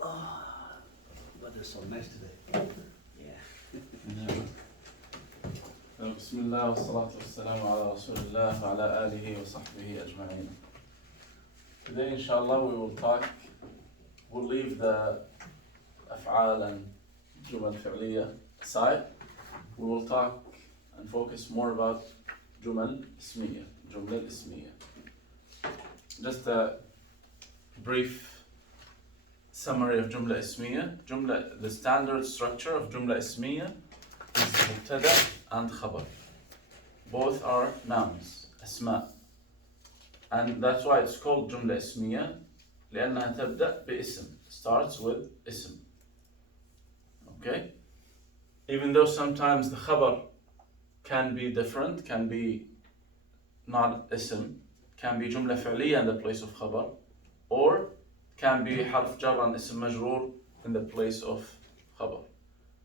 Oh, weather's so nice today. Yeah. بسم الله والصلاة والسلام على رسول الله وعلى آله وصحبه أجمعين. Today, inshallah, we'll leave the أفعال and جمل فعلية aside. We will talk and focus more about جمل اسمية, جملة اسمية. Just a brief summary of جملة اسمية. The standard structure of جملة اسمية is مبتدأ and خبر. Both are nouns, أسماء. And that's why it's called جملة اسمية لأنها تبدأ باسم. Starts with اسم. Okay? Even though sometimes the خبر can be different, can be not اسم, can be جملة فعلية in the place of خبر, or can be حرف جر and اسم مجرور in the place of خبر.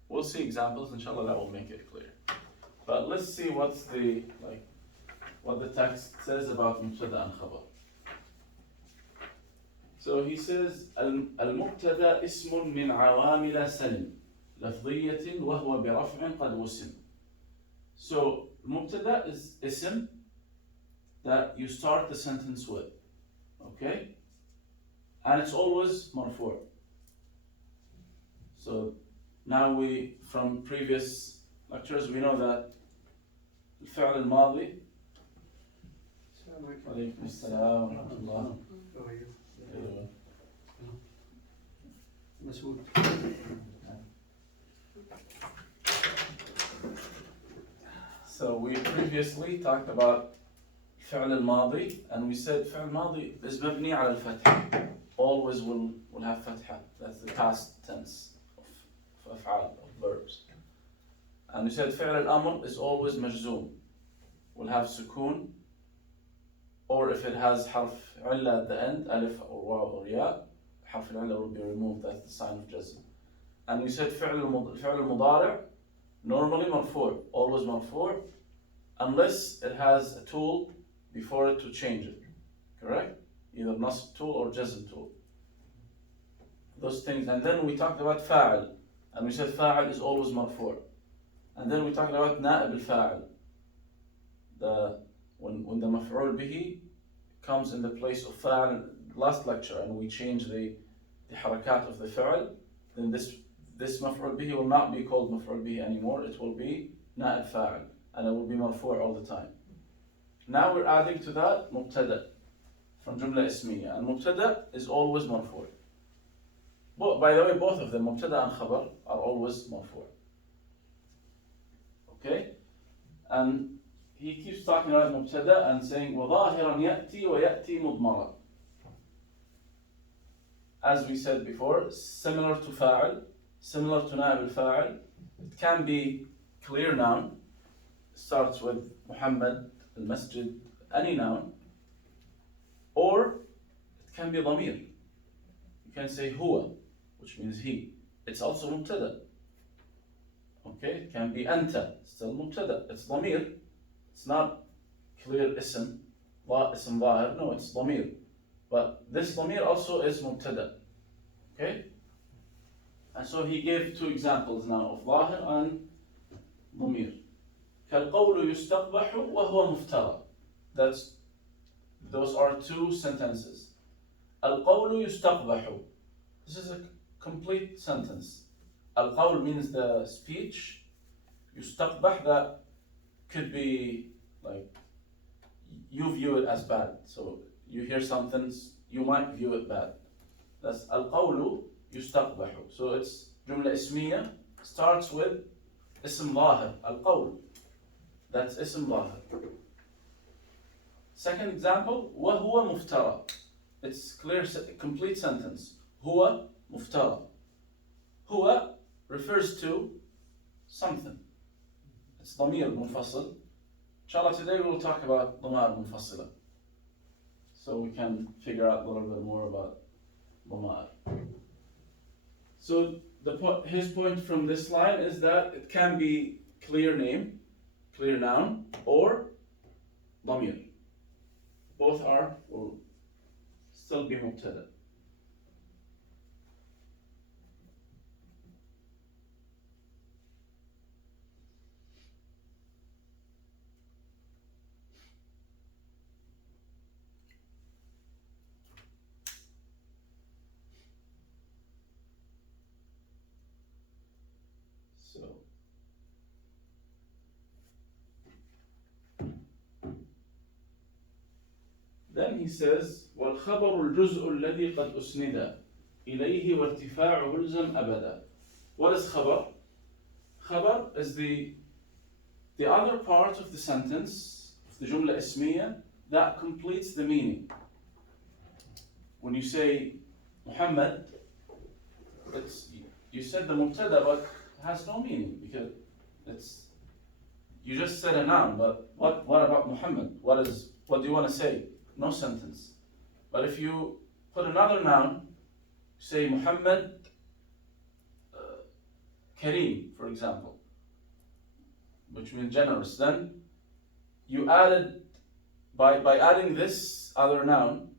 We'll see examples, inshallah, that will make it clear. But let's see what the text says about مبتدأ and خبر. So he says المبتدأ اسم من عوامل سلم لفظية وهو برفع قد وسم. So المبتدأ is اسم that you start the sentence with, okay? And it's always مرفوع. So now from previous lectures, we know that الفعل الماضي. عليكم السلام ورحمة الله. How are you? أيوة. Masood. So we previously talked about فعل الماضي, and we said فعل الماضي is مبني على الفتح. Always will have فتحة. That's the past tense of أفعال, of verbs. And we said فعل الأمر is always مجزوم. Will have سكون, or if it has حرف علة at the end, ألف or واو or ياء, حرف العلة will be removed. That's the sign of جزم. And we said فعل المضارع normally مرفوع, always مرفوع, unless it has a tool before it to change it. Correct? Either nasb tool or jazm tool. Those things. And then we talked about فاعل, and we said فاعل is always مرفوع. And then we talked about نائب الفاعل. When the مفعول به comes in the place of فاعل last lecture, and we change the حركات of the فعل, then this مفعول به will not be called مفعول به anymore. It will be نائب فاعل, and it will be مرفوع all the time. Now we're adding to that مبتدأ from جملة اسمية, and مبتدأ is always مرفوع. By the way, both of them, مبتدأ and خبر, are always مرفوع. Okay? And he keeps talking about مبتدأ and saying وظاهرا يأتي ويأتي مضمرا. As we said before, similar to فاعل, similar to نائب الفاعل. It can be clear noun, starts with محمد, المسجد, any noun, or it can be ضمير. You can say هو, which means he. It's also مبتدأ. Okay, it can be أنت, still مبتدأ. It's ضمير. It's not clear اسم ظاهر, no, it's ضمير. But this ضمير also is مبتدأ. Okay? And so he gave two examples now of ظاهر and ضمير. كالقول يستقبح وهو مفترى. Those are two sentences. القول يستقبح. This is a complete sentence. القول means the speech. يستقبح, that could be like you view it as bad. So you hear something, you might view it bad. That's القول يستقبح. So it's جملة اسمية, starts with اسم ظاهر, القول. That's اسم ظاهر. Second example, وهو مفترى. It's clear, complete sentence. هو مفترى. هو refers to something. It's ضمير منفصل. Inshallah, today we'll talk about ضمائر منفصلة, so we can figure out a little bit more about ضمائر. So his point from this line is that it can be clear name, clear noun, or ضمير. Both will still be مبتدأ. Then he says والخبر الجزء الذي قد أسند إليه وارتفاعه الزم أبدا. What is خبر? خبر is the other part of the sentence, of the جملة اسمية, that completes the meaning. When you say Muhammad, you said the mubtada, but it has no meaning because you just said a noun. But what about Muhammad? What do you want to say? No sentence. But if you put another noun, say Muhammad Kareem, for example, which means generous, then you added by adding this other noun,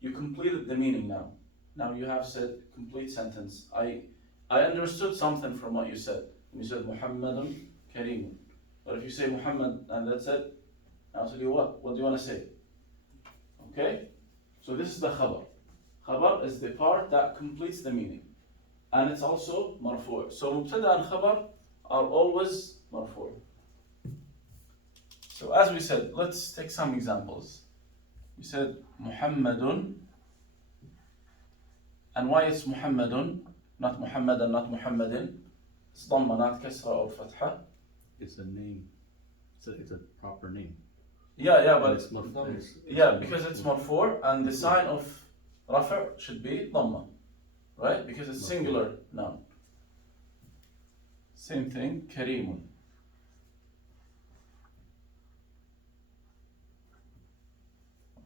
you completed the meaning now. Now you have said complete sentence. I understood something from what you said. You said Muhammadun Kareemun. But if you say Muhammad and that's it, I'll tell you what. What do you want to say? Okay? So this is the khabar. Khabar is the part that completes the meaning. And it's also marfu'. So mubtada and khabar are always marfu'. So as we said, let's take some examples. We said Muhammadun. And why it's Muhammadun, not Muhammadan, not Muhammadin? It's dhamma, not kasra or fatha. It's a name. It's a proper name. Yeah, but it's because it's marfu' and the sign of rafa' should be dhamma, right? Because it's singular noun. Same thing, Kareemun.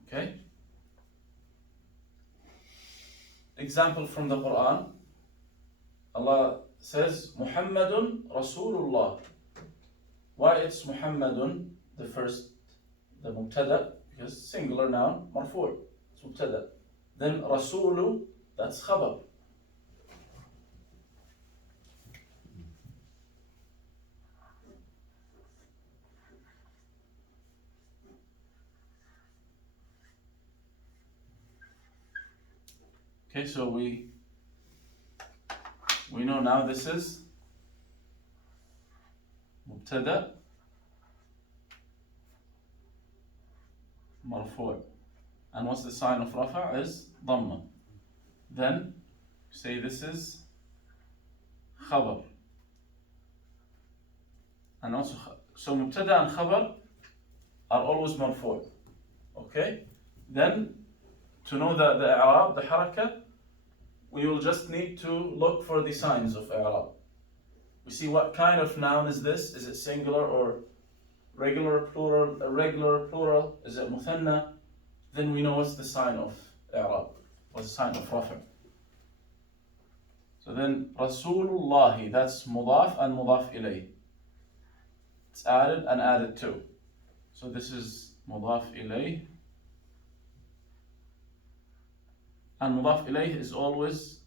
Okay. Example from the Quran. Allah says Muhammadun Rasulullah. Why it's Muhammadun, the mubtada, because singular noun, marfu', it's mubtada. Then Rasulu, that's khabar. Okay, so we know now this is mubtada marfu'. And what's the sign of rafa' is dhamma. Then say this is khabar. And also so mubtada and khabar are always marfu'. Okay? Then to know the i'rab, the haraka, we will just need to look for the signs of i'rab. We see what kind of noun is this? Is it singular or regular plural? Irregular plural? Is it muthanna? Then we know what's the sign of i'rab, what's the sign of rafa'. So then Rasulullahi, that's mudaf and mudaf ilayh. It's added and added to. So this is mudaf ilayh. And mudaf ilayh is always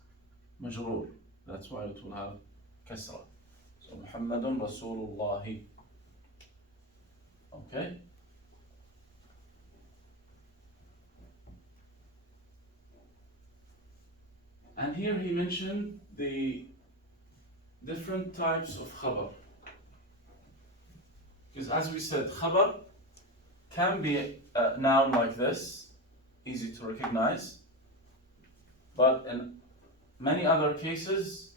majroor. That's why it will have kasra. So Muhammadun Rasulullahi. Okay? And here he mentioned the different types of khabar. Because as we said, khabar can be a noun like this, easy to recognize. But in many other cases,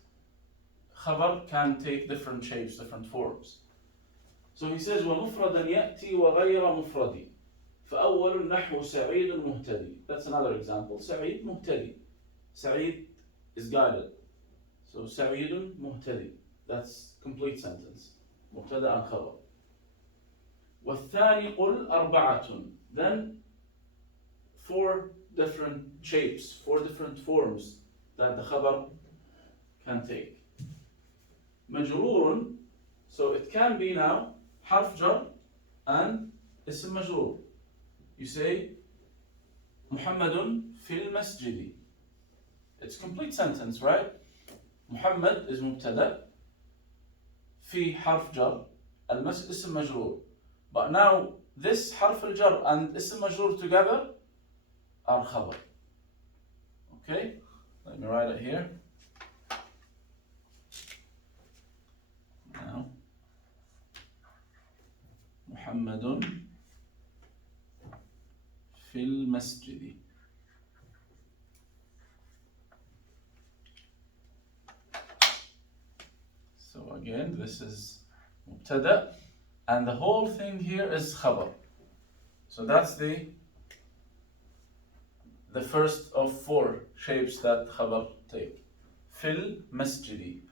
khabar can take different shapes, different forms. So he says, وَمُفْرَدًا يَأْتِي وَغَيْرَ مُفْرَدٍ فَأَوَّلُ النَّحْوُ سَعِيدٌ مُهْتَدِي. That's another example. Sa'id muhtadi. Sa'id is guided. So Sa'idun muhtadi. That's complete sentence. Mubtada and khabar. وَالثَّانِ قُلْ أَرْبَعَةٌ. Then 4 different shapes, 4 different forms that the khabar can take. Majrurun, so it can be now harf jar and ism majrur. You say Muhammadun fil masjidi. It's complete sentence, right? Muhammad is mubtada, fi harf jar, al-masjid ism majrur. But now this harf al-jar and ism majrur together are khabar. Okay? Let me write it here. Now, Muhammadun في المسجد. So again, this is مبتدأ, and the whole thing here is خبر. So that's the first of four shapes that خبر take. في المسجد.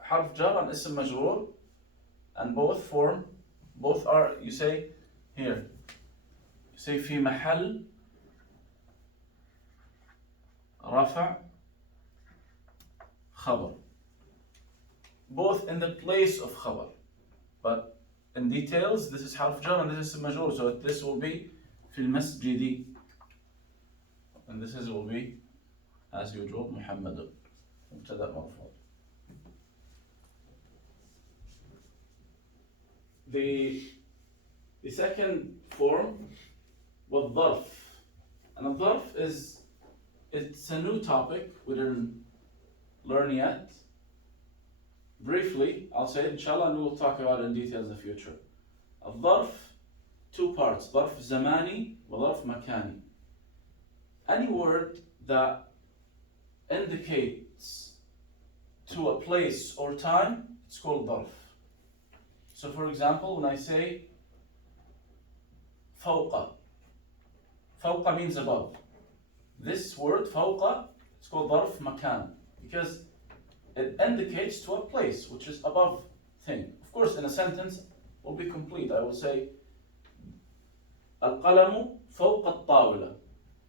حرف جر and اسم مجرور, and both are, you say here, you say في محل رفع خبر. Both in the place of خبر, but in details this is حرف جر and this is اسم مجرور, so this will be في المسجد, and this will be as usual محمد مبتدأ مرفوع. The second form was ظرف, and a ظرف it's a new topic we didn't learn yet. Briefly, I'll say it inshallah, and we will talk about it in detail in the future. الظرف, two parts, ظرف زماني وظرف مكاني. Any word that indicates to a place or time, it's called ظرف. So for example, when I say فوق, فوق means above. This word فوق, it's called ظرف مكان, because it indicates to a place which is above thing. Of course, in a sentence, it will be complete. I will say القلم فوق الطاولة.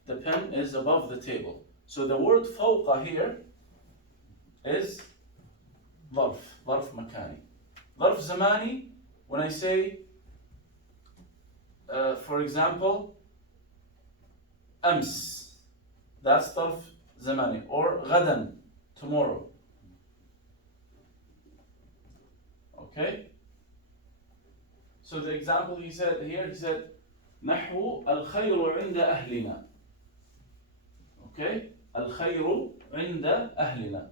The pen is above the table. So the word فوق here is ظرف مكاني. ظرف زماني, when I say, for example, أمس, that's ظرف زماني, or غدا, tomorrow. Okay? So the example he said here, he said, نحو الخير عند أهلنا. Okay? الخير عند أهلنا.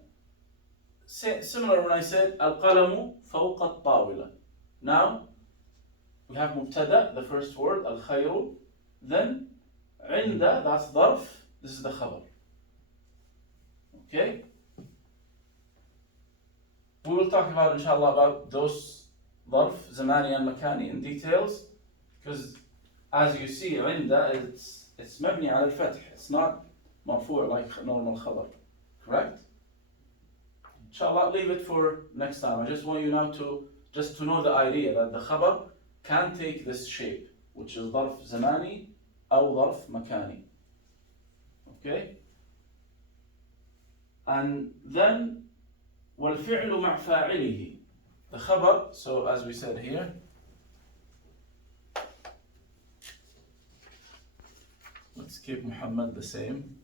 Similar when I said القلم فوق الطاولة. Now we have مبتدأ, the first word, الخير, then عند, that's ظرف, this is the خبر. Okay? We will talk about inshallah about those ظرف زماني and مكاني in details, because as you see عند it's مبني على الفتح, it's not مرفوع like normal خبر, correct? Inshallah, leave it for next time. I just want you now to know the idea that the khabar can take this shape, which is ظرف زماني أو ظرف مكاني. Okay? And then والفعل مع فاعله. The khabar, so as we said here, let's keep Muhammad the same.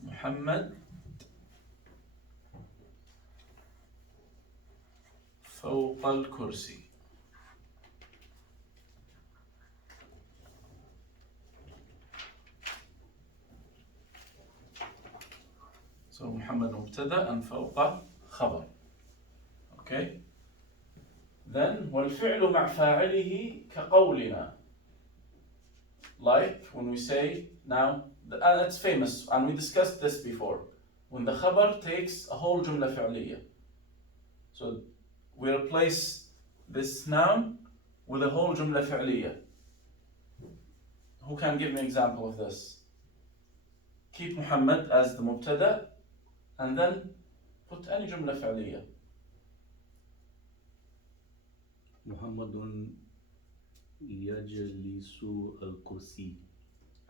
Muhammad فوق الكرسي. So Muhammad مبتدأ and فوق خبر. Okay? Then والفعل مع فاعله كقولنا. Like when we say now, and it's famous, and we discussed this before, when the khabar takes a whole جملة فعلية. So we replace this noun with a whole جملة فعلية. Who can give me an example of this? Keep Muhammad as the مبتدأ and then put any جملة فعلية. محمد يجلس الكرسي.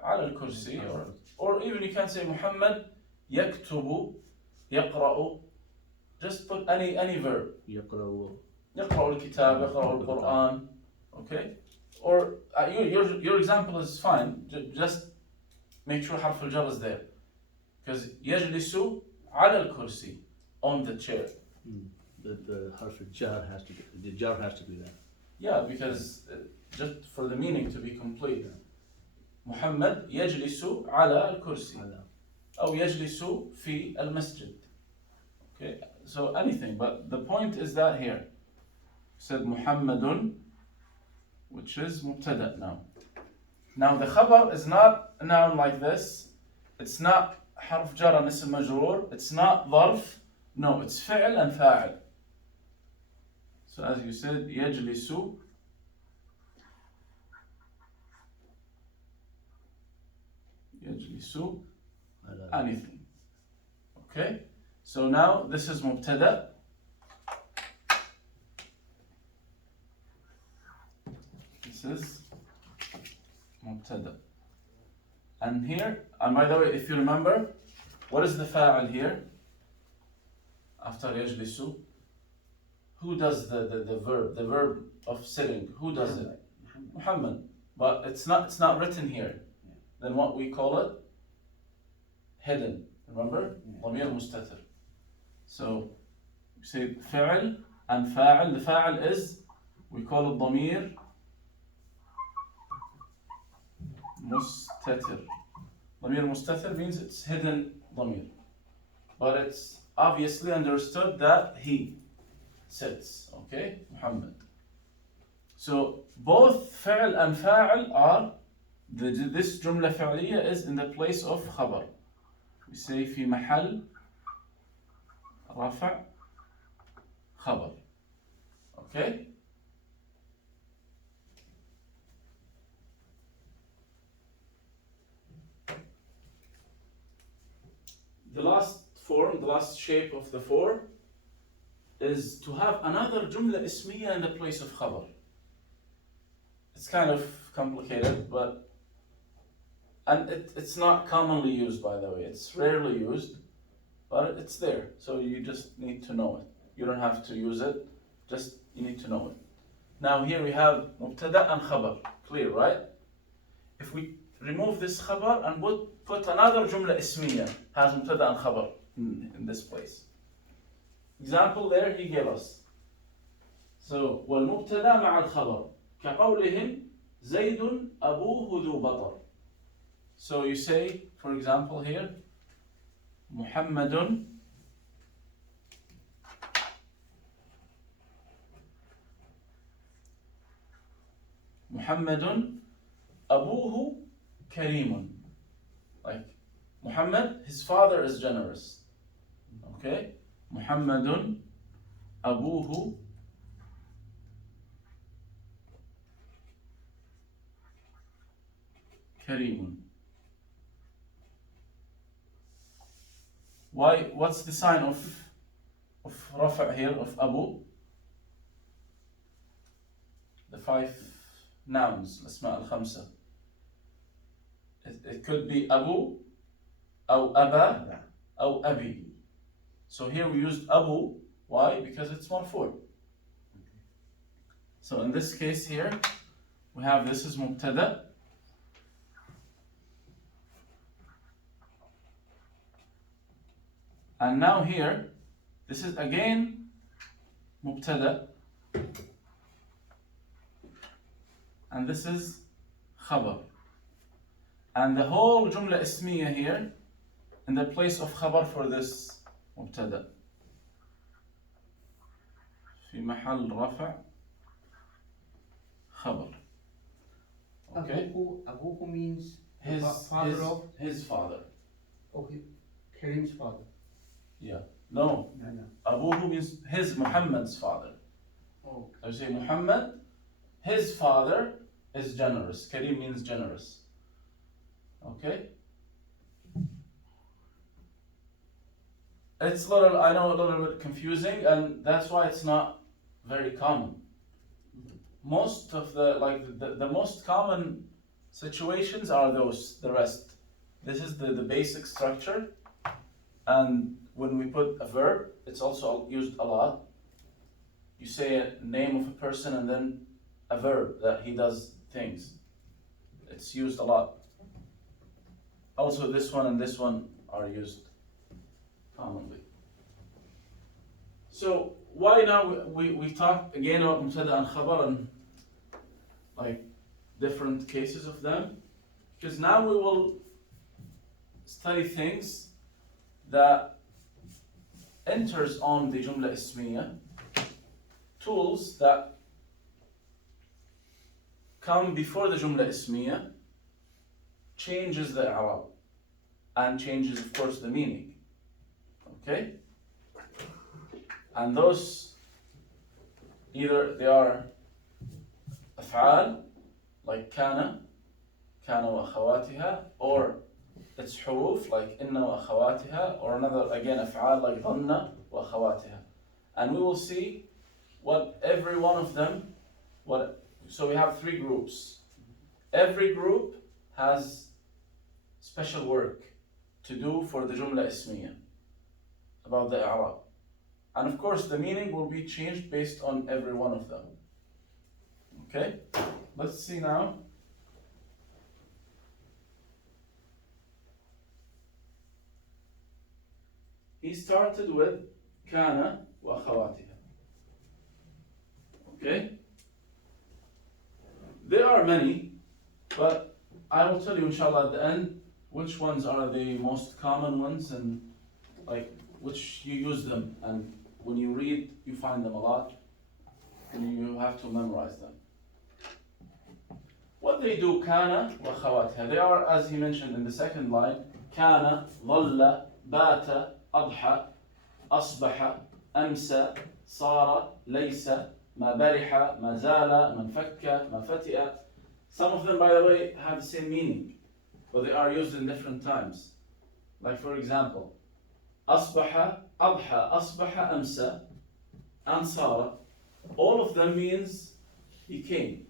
على الكرسي, or even you can say محمد يكتب, يقرأ. Just put any verb. يقرأ الكتاب, يقرأ القرآن. Okay? Or your example is fine. Just make sure حرف الجر is there. Because يجلس على الكرسي, on the chair. The حرف الجر has to be, the jar has to be there. Yeah, because just for the meaning to be complete. محمد يجلس على الكرسي. أو يجلس في المسجد. Okay, so anything, but the point is that here, said محمد, which is مبتدأ now. Now the khabar is not a noun like this. It's not حرف جر اسم مجرور. It's not ظرف. No, it's فعل and فاعل. So as you said, يجلس. يجلس. Anything. Okay? So now this is مبتدأ. This is مبتدأ. And here, and by the way, if you remember, what is the fa'al here? After يجلس, who does the verb of sitting? Who does it? Muhammad. But it's not written here. Then what we call it? Hidden. Remember? ضمير مستتر. So we say فعل and فاعل. The فاعل is, we call it ضمير مستتر. ضمير مستتر means it's hidden ضمير. But it's obviously understood that he sits. Okay? Muhammad. So both فعل and فاعل are, this جملة فعلية is in the place of خبر. We say في محل رفع خبر. Okay? The last form, the last shape of the four is to have another جملة اسمية in the place of خبر. It's kind of complicated, but it's not commonly used, by the way. It's rarely used, but it's there. So you just need to know it. You don't have to use it, just you need to know it. Now here we have مبتدأ and خبر. Clear, right? If we remove this خبر and put another جملة اسمية has مبتدأ and خبر in this place. Example there he gave us. So والمبتدأ مع الخبر كقولهم زيد أبوه ذو بطر. So you say, for example here, محمد أبوه كريم. Like Muhammad, his father is generous. Okay? محمد أبوه كريم. Why? What's the sign of رفع here, of Abu? The 5 nouns, الأسماء الخمسة. It could be Abu, أو أبا, أو أبي. So here we used Abu. Why? Because it's مرفوع. So in this case here, we have this is مبتدأ. And now here, this is again مبتدأ. And this is خبر. And the whole جملة اسمية here in the place of خبر for this مبتدأ. في محل رفع خبر. Okay? Abuhu means His father of. his father. Okay, Karim's father. Yeah. No. No. Abuhu means his, Muhammad's father. Oh. So you say Muhammad, his father is generous. Karim means generous. Okay? It's I know, a little bit confusing, and that's why it's not very common. Most of the most common situations are the rest. This is the basic structure, and when we put a verb, it's also used a lot. You say a name of a person and then a verb that he does things. It's used a lot. Also, this one and this one are used commonly. So why now we talk again about مبتدأ and خبر and like different cases of them? Because now we will study things that enters on the جملة اسمية, tools that come before the جملة اسمية changes the i'rab and changes, of course, the meaning. Okay? And those, either they are أفعال like كان وأخواتها, or it's حروف like إن وأخواتها, or another again أفعال like ظن وأخواتها. And we will see what every one of them, so we have three groups. Every group has special work to do for the Jumla Ismiya about the i'rab. And of course the meaning will be changed based on every one of them. Okay? Let's see now. He started with كان وأخواتها. Okay? There are many, but I will tell you inshallah at the end which ones are the most common ones and like which you use them, and when you read you find them a lot and you have to memorize them. What they do, كان وأخواتها, they are, as he mentioned in the second line, كان ظل بات أضحى أصبح أمسى صار ليس ما برح ما زال من فك ما فتئ. Some of them, by the way, have the same meaning, but they are used in different times. Like for example, أصبح أضحى أصبح أمسى and صار, all of them means became.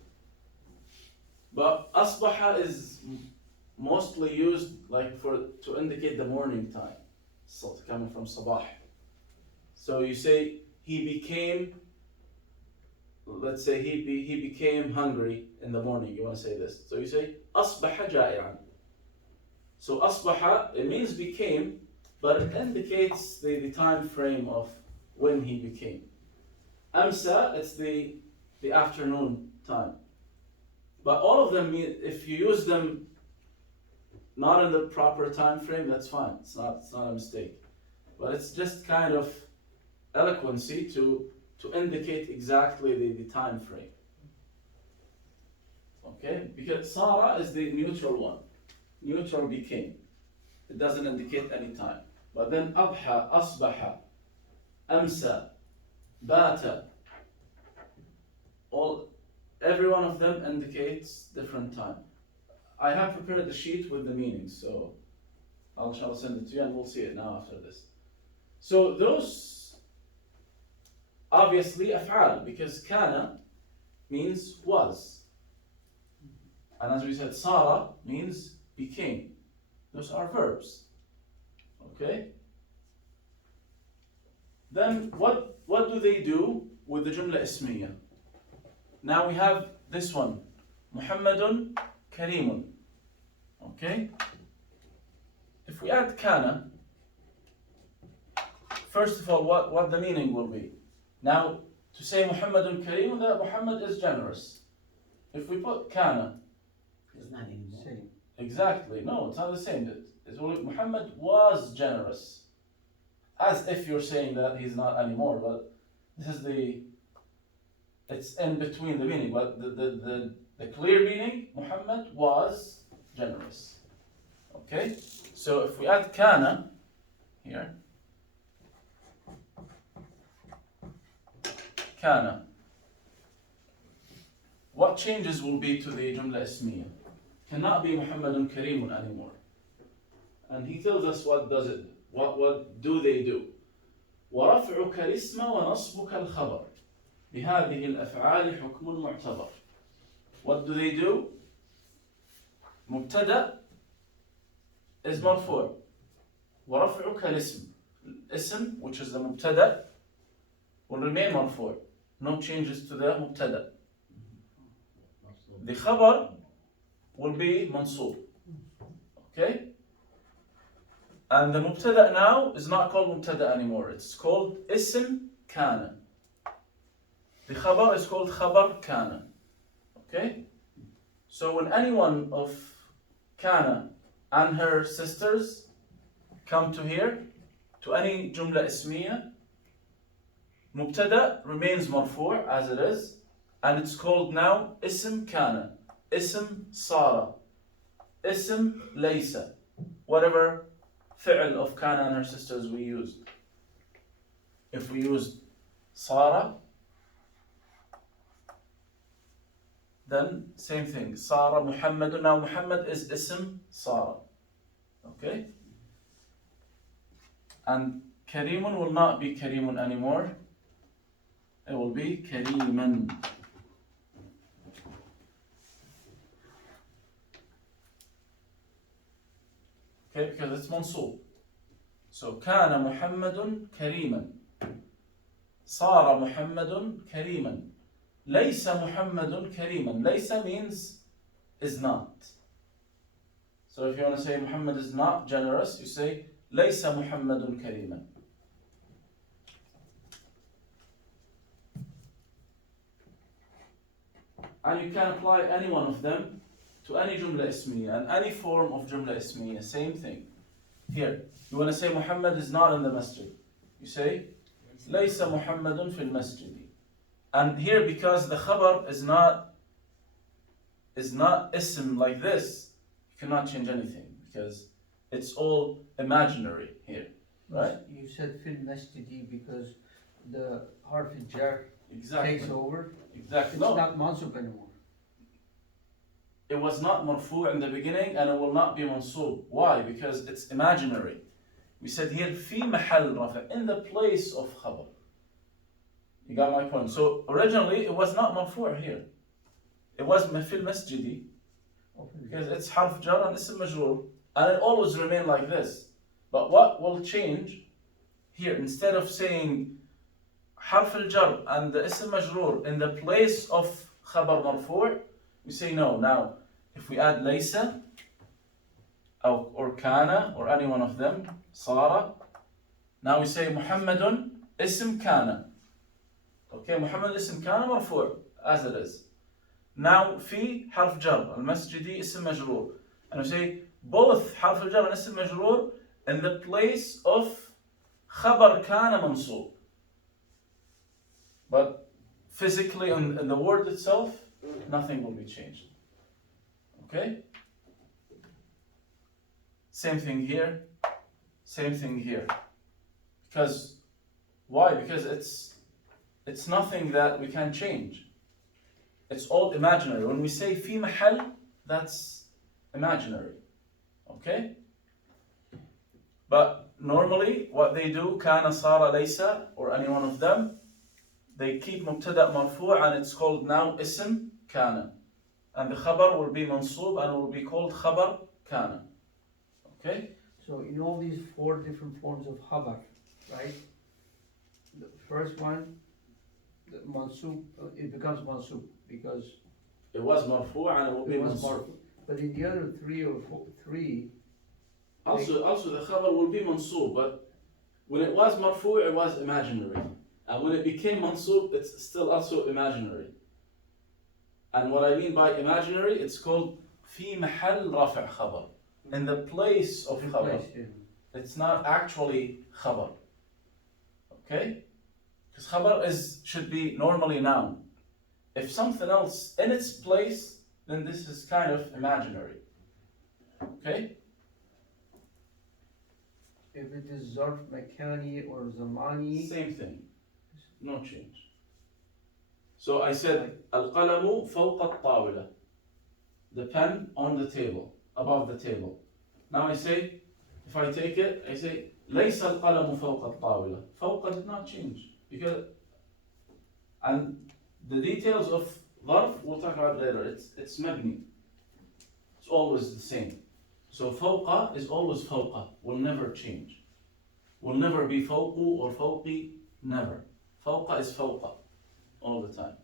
But أصبح is mostly used like to indicate the morning time, so coming from صباح. So you say he became, let's say he became hungry in the morning, you want to say this. So you say أصبح جائعا. So أصبح, it means became, but it indicates the time frame of when he became. أمسى, it's the afternoon time. But all of them, if you use them not in the proper time frame, that's fine. It's not a mistake. But it's just kind of eloquency to indicate exactly the time frame. Okay? Because Sara is the neutral one. Neutral became. It doesn't indicate any time. But then أضحى, أصبح, أمسى, بات, every one of them indicates different time. I have prepared the sheet with the meanings, so I'll send it to you and we'll see it now after this. So those, obviously أفعال, because كان means was. And as we said, صار means became. Those are verbs. Okay? Then what do they do with the Jumla Ismiya? Now we have this one, Muhammadun Karimun. Okay? If we add kana, first of all, what the meaning will be. Now, to say Muhammadun Karimun, that Muhammad is generous. If we put kana, It's not anymore. Same. exactly, no, it's not the same. Muhammad was generous. As if you're saying that he's not anymore, but this is it's in between the meaning, but the clear meaning, Muhammad was generous. Okay? So if we add kana here, kana, what changes will be to the Jumla Ismiya? Cannot be Muhammadun Karimun anymore. And he tells us what does it, what do they do. ورفعك الاسم ونصبك الخبر بهذه الأفعال حكم معتبر. What do they do? مبتدأ is مرفوع ورفعك الاسم. Ism, which is the مبتدأ, will remain مرفوع. No changes to the مبتدأ. The خبر will be منصوب. Okay? And the مبتدأ now is not called مبتدأ anymore. It's called اسم كان. The خبر is called خبر كان. Okay? So when any one of كان and her sisters come to here, to any جملة اسمية, مبتدأ remains مرفوع as it is, and it's called now اسم كان, اسم صار. اسم ليس, whatever فعل of Kana and her sisters we used. If we used صار, then same thing. صار محمد. Now Muhammad is اسم صار. Okay? And كريم will not be كريم anymore. It will be كريما. Okay, because it's mansub. So كان محمد كريما. صار محمد كريما. ليس محمد كريما. ليس means is not. So if you want to say Muhammad is not generous, you say ليس محمد كريما. And you can apply any one of them to any jumla ismiya and any form of jumla ismiya. Same thing. Here, you want to say Muhammad is not in the masjid. You say ليس محمد في المسجد. And here, because the khabar is not ism like this, you cannot change anything because it's all imaginary here, right? You said fil masjidi because the harf jar Exactly. takes over. Exactly. It's No, not mansub anymore. it was not marfu' in the beginning and it will not be mansub. Why? Because it's imaginary. We said here fi mahal rafa, in the place of khabar. You got my point. So originally it was not marfu' here. It was fil masjidi because it's harf jar and ism majroor, and it always remain like this. But what will change here? Instead of saying harf al-jar and the ism majroor in the place of khabar marfu', we say no. Now, if we add laysa or kana or any one of them, sara, now we say Muhammadun ism kana. Okay, Muhammad ism kana marfu' as it is. Now, fi harf jar, al-masjidi ism majroor. And we say both harf al-jar and ism majroor in the place of khabar kana mansub. But physically in the word itself, nothing will be changed. Okay? Same thing here, same thing here. Because, why? Because it's nothing that we can change. It's all imaginary. When we say fi mahal, that's imaginary. Okay? But normally, what they do, kana, sara, laysa, or any one of them, they keep mubtada marfu' and it's called now ism kana. And the khabar will be mansub and will be called khabar kana. Okay? So in all these four different forms of khabar, right? The first one, the mansub, it becomes mansub because It was marfu' and it will be it was mansub. marfu. But in the other three, Also the khabar will be mansub, but when it was marfu' it was imaginary. And when it became mansub, it's still also imaginary. And what I mean by imaginary, it's called fi mahal rafi' khabar. In the place of khabar. replace, yeah. It's not actually khabar. Okay? Because khabar should be normally noun. If something else in its place, then this is kind of imaginary. Okay? If it is zarf makani or zamani, Same thing. No change. So I said, al-qalamu fawqa al-tawila. The pen on the table, above the table. Now I say, if I take it, I say, ليس القلم فوق الطاولة. فوق did not change. Because, and the details of ظرف we'll talk about later. It's mabni. It's always the same. So فوق is always فوق. Will never change. Will never be فوق or فوقي. Never. فوق is فوق. All the time.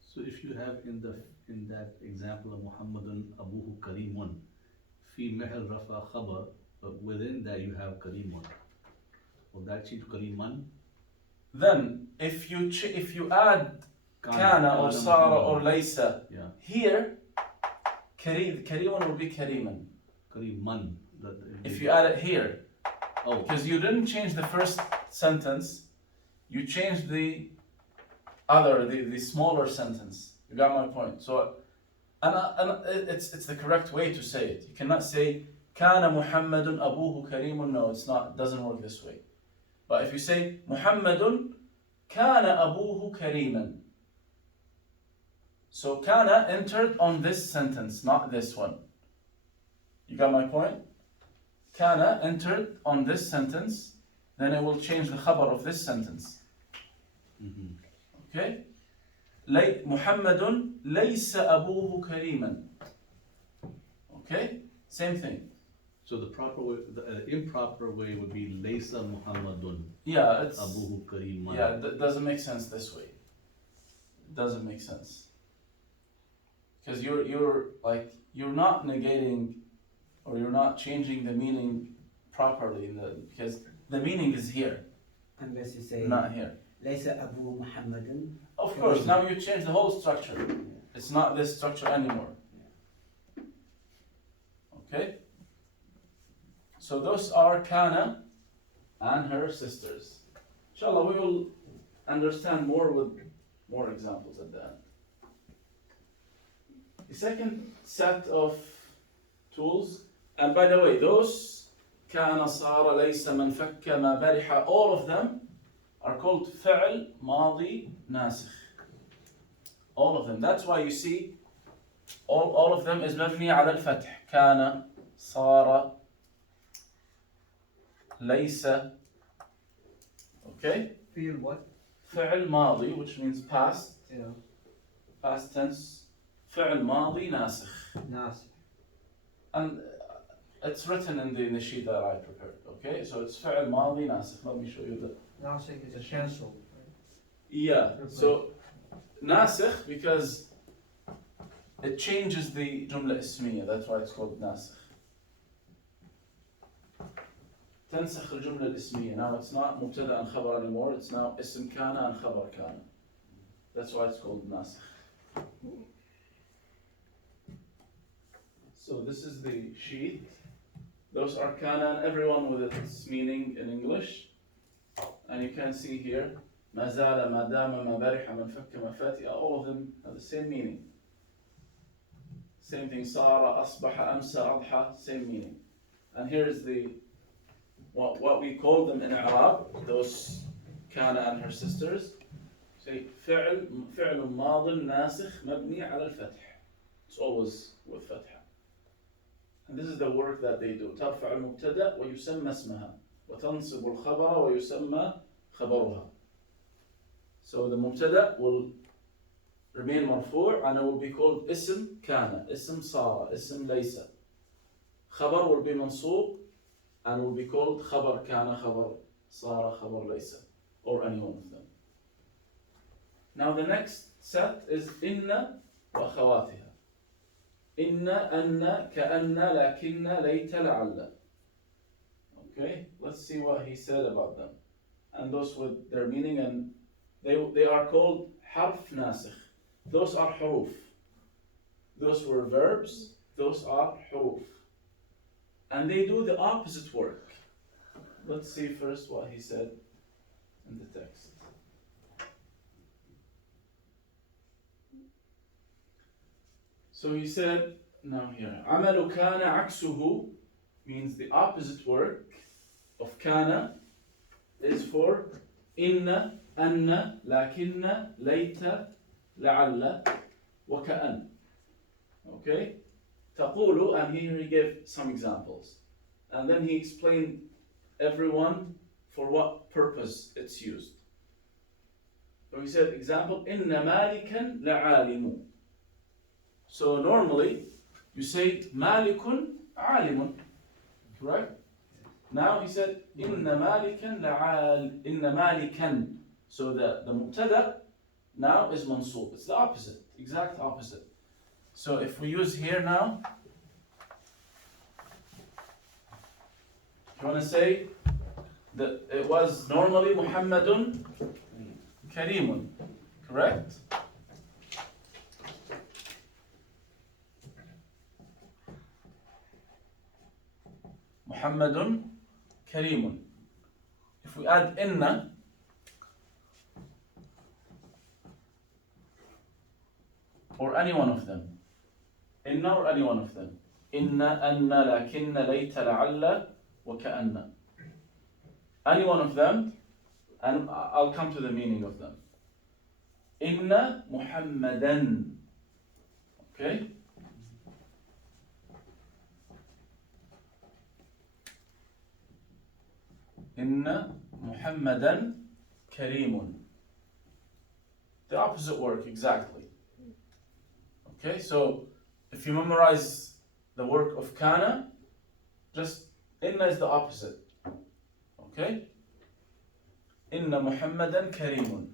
So if you have in that example of Muhammadun Abuhu Karimun, fi mahal rafa khabar, but within that you have Karimun. Will that change Kariman? Then, if you add kana or sara or laysa, Yeah, here, kariman will be kariman. Kariman. If you add it here, Oh, because you didn't change the first sentence, you changed the other, the smaller sentence. You got my point. So, And it's the correct way to say it. You cannot say كان محمد أبوه كريم. No, it's not. It doesn't work this way. But if you say محمد كان أبوه كريما, so كان entered on this sentence, not this one. You got my point? كان entered on this sentence, then it will change the khabar of this sentence. Okay? محمد ليس أبوه كريما. Okay? Same thing. So the proper way, the improper way would be Laysa Muhammadun Yeah, it's Abuhu Kariman. yeah, that doesn't make sense this way. It doesn't make sense. Because you're not negating, or you're not changing the meaning properly because the meaning is here, Unless you say not here. ليس أبو محمد. Of course, now you change the whole structure. It's not this structure anymore. Okay? So those are Kana and her sisters. Inshallah, we will understand more with more examples at the end. The second set of tools, and by the way, those كان صار ليس من فك ما برح, all of them are called فعل ماضي ناسخ. All of them. That's why you see all of them is مبني على الفتح. كان, صار, ليس. Okay? Feel what? فعل ماضي, which means past, Yeah. past tense. فعل ماضي ناسخ. Nasir. And it's written in the sheet that I prepared. Okay? So it's فعل ماضي ناسخ. Let me show you the. Nasir is a cancel. Yeah. So ناسخ because it changes the جملة اسمية. That's why it's called ناسخ. تنسخ الجملة الاسمية. Now it's not مبتدأ and خبر anymore. It's now اسم كان and خبر كان. That's why it's called ناسخ. So this is the sheet. Those are kana, and everyone with its meaning in English. And you can see here, ما زال, ما دام, ما برح, من فك, ما فاتئ, all of them have the same meaning. Same thing, صار, أصبح, أمسى, أضحى, same meaning. And here's what we call them in Arab, those kana and her sisters. Say فعل ماض ناسخ مبني على الفتح. It's always with فتحة. And this is the work that they do. ترفع المبتدأ ويسمى اسمها وتنصب الخبر ويسمى خبرها. So the مبتدأ will remain مرفوع and it will be called اسم كان, اسم صار, اسم ليس. خبر will be منصوب and will be called خبر كان, خبر صار, خبر ليس, or any one of them. Now the next set is إن وأخواتها. إن, أن, كأن, لكن, ليت, لعل. Okay, let's see what he said about them. And those with their meaning, and they are called حرف ناسخ. Those are حروف. Those were verbs, those are حروف. And they do the opposite work. Let's see first what he said in the text. So he said, now here, عمل كان عكسه means the opposite work of كان is for إن, أن, لكن, ليت, لعل, وكأن. Okay? تقول, and here he gave some examples. And then he explained everyone for what purpose it's used. So he said, example, إن مالكا لعالم. So normally, you say مالك عالم, correct? Now he said إن مالكا لعال, إن مالكا. So the مبتدأ now is منصوب. It's the opposite, exact opposite. So if we use here now, you want to say that it was normally محمد كريم, correct? محمد كريم. If we add إن, or any one of them, Inna or any one of them? Inna, anna, lakinna, layta, la'alla, wa ka'anna. Any one of them, and I'll come to the meaning of them. Inna Muhammadan. Okay? Inna Muhammadan Kareemun. The opposite work, exactly. Okay, so if you memorize the work of kana, just inna is the opposite. Okay? Inna Muhammadan Kareemun.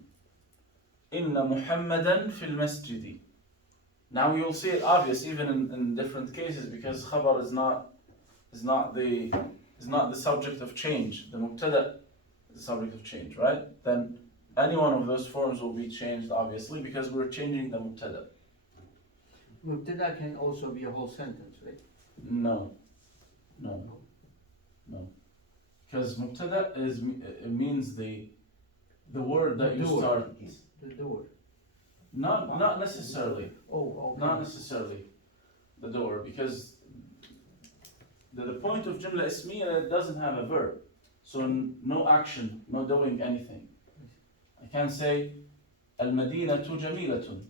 Inna Muhammadan fil masjidi. Now you'll see it obvious even in different cases because khabar is not the subject of change. The mubtada is the subject of change, right? Then any one of those forms will be changed obviously because we're changing the mubtada. Mubtada can also be a whole sentence, right? No. Because mubtada it means the word that you doer. start. The door. Not necessarily. Oh, okay. Not necessarily the door, because the point of jumla ismiya, it doesn't have a verb. So no action, no doing anything. I can say, al-madinatu jamilatun.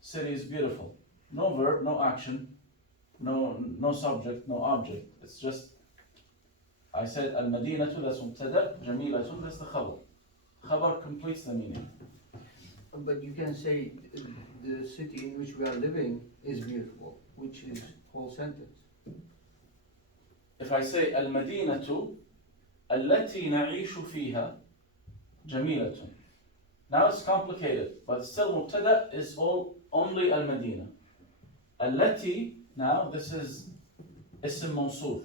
City is beautiful. No verb, no action, no subject, no object. It's just, I said al-madinatu, that's mubtada, jamilatun, that's the khabar. Khabar completes the meaning. But you can say the city in which we are living is beautiful, which is whole sentence. If I say al-madinatu allati na'ishu fiha jamilatun. Now it's complicated, but still mubtada is only al-madina. Allati, now this is ism mawsuf,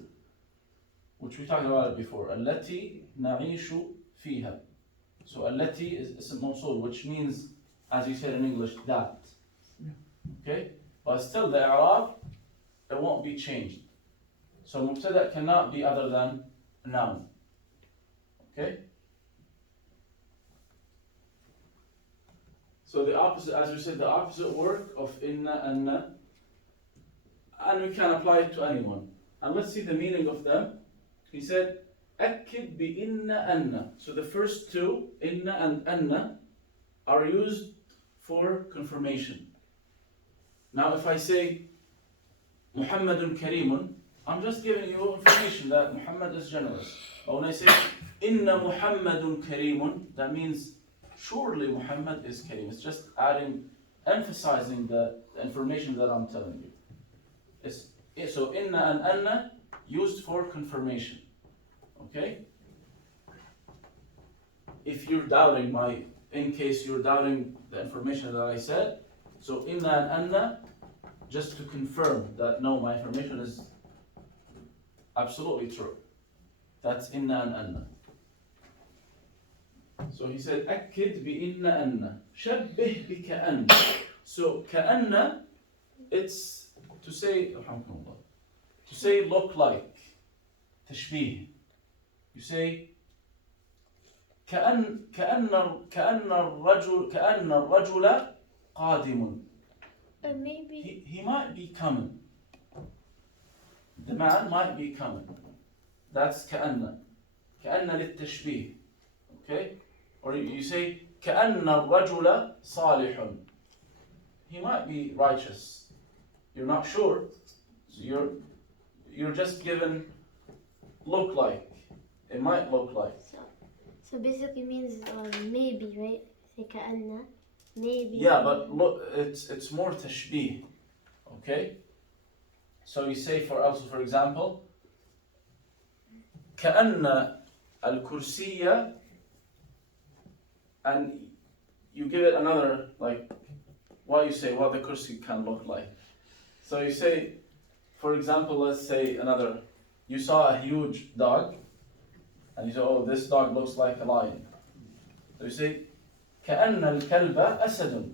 which we talked about it before. Allati na'ishu fiha. So allati is ism mawsul, which means, as you said in English, that. Okay? But still the i'rab, it won't be changed. So mubtada cannot be other than a noun. Okay? So the opposite, as we said, the opposite work of inna, anna, and we can apply it to anyone. And let's see the meaning of them. He said, أكد بإن أن. So the first two, inna and anna, are used for confirmation. Now if I say Muhammadun Kareemun, I'm just giving you information that Muhammad is generous. But when I say Inna Muhammadun Kareemun, that means surely Muhammad is Kareem. It's just emphasizing the information that I'm telling you. So inna and anna used for confirmation. Okay? If you're doubting in case you're doubting the information that I said, so inna and anna, just to confirm that no, my information is absolutely true. That's inna and anna. So he said, أكد بإن أن شبه بكأن. So كأن, it's to say, look like. تشبيه. You say كأن الرجل قادم. Maybe. He might be coming. The man might be coming. That's كأن للتشبيه. Okay? Or you say كأن الرجل صالح. He might be righteous. You're not sure. So you're just given look like. It might look like. So basically means maybe, right? Say كأن, maybe. Yeah, but look, it's more tashbih. Okay? So you say for example, كأن الكرسي, and you give it another, like, what you say, what the kursi can look like. So you say, for example, let's say another, you saw a huge dog, and you say, oh, this dog looks like a lion. So you say, كأن الكلب أسد.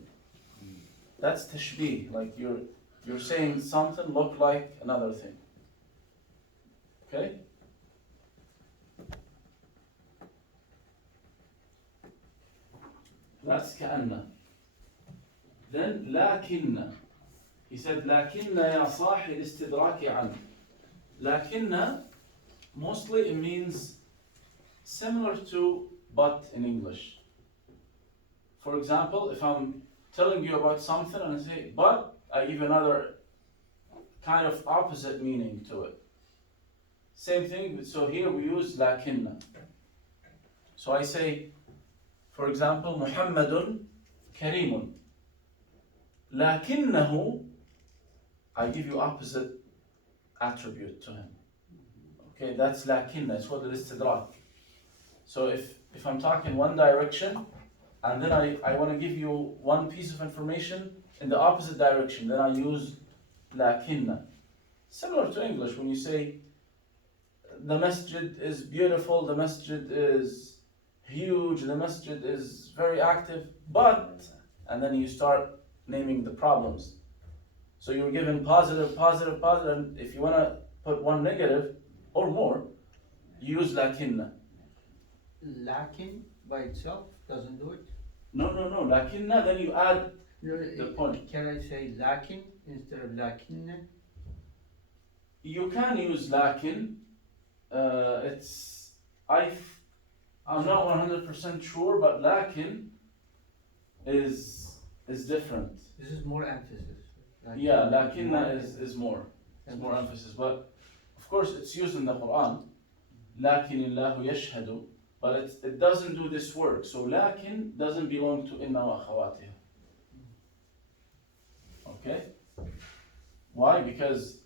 That's tashbih, like you're saying something look like another thing. Okay? That's كأن. Then لكن. He said, لكن يا صاحي الاستدراك عن. لكن, mostly it means similar to but in English. For example, if I'm telling you about something and I say but, I give another kind of opposite meaning to it. Same thing, so here we use لكن. So I say, for example, محمد كريم. لكنه, I give you opposite attribute to him. Okay, that's لكن, it's what it is استدراك. So if I'm talking one direction, and then I want to give you one piece of information in the opposite direction, then I use لكن. Similar to English, when you say the masjid is beautiful, the masjid is huge, the masjid is very active, but, and then you start naming the problems. So you're given positive, positive, positive, and if you want to put one negative or more, use لكن. Lakin by itself doesn't do it. No, لكن, then you add No, the point. Can I say lakin instead of lakinna? You can use لكن. I'm not 100% sure, but لكن is different. This is more emphasis. Yeah, لكن is more. It's more emphasis. But of course it's used in the Quran. لكن الله يشهد. But it doesn't do this work. So لكن doesn't belong to إن وأخواتها. Okay? Why? Because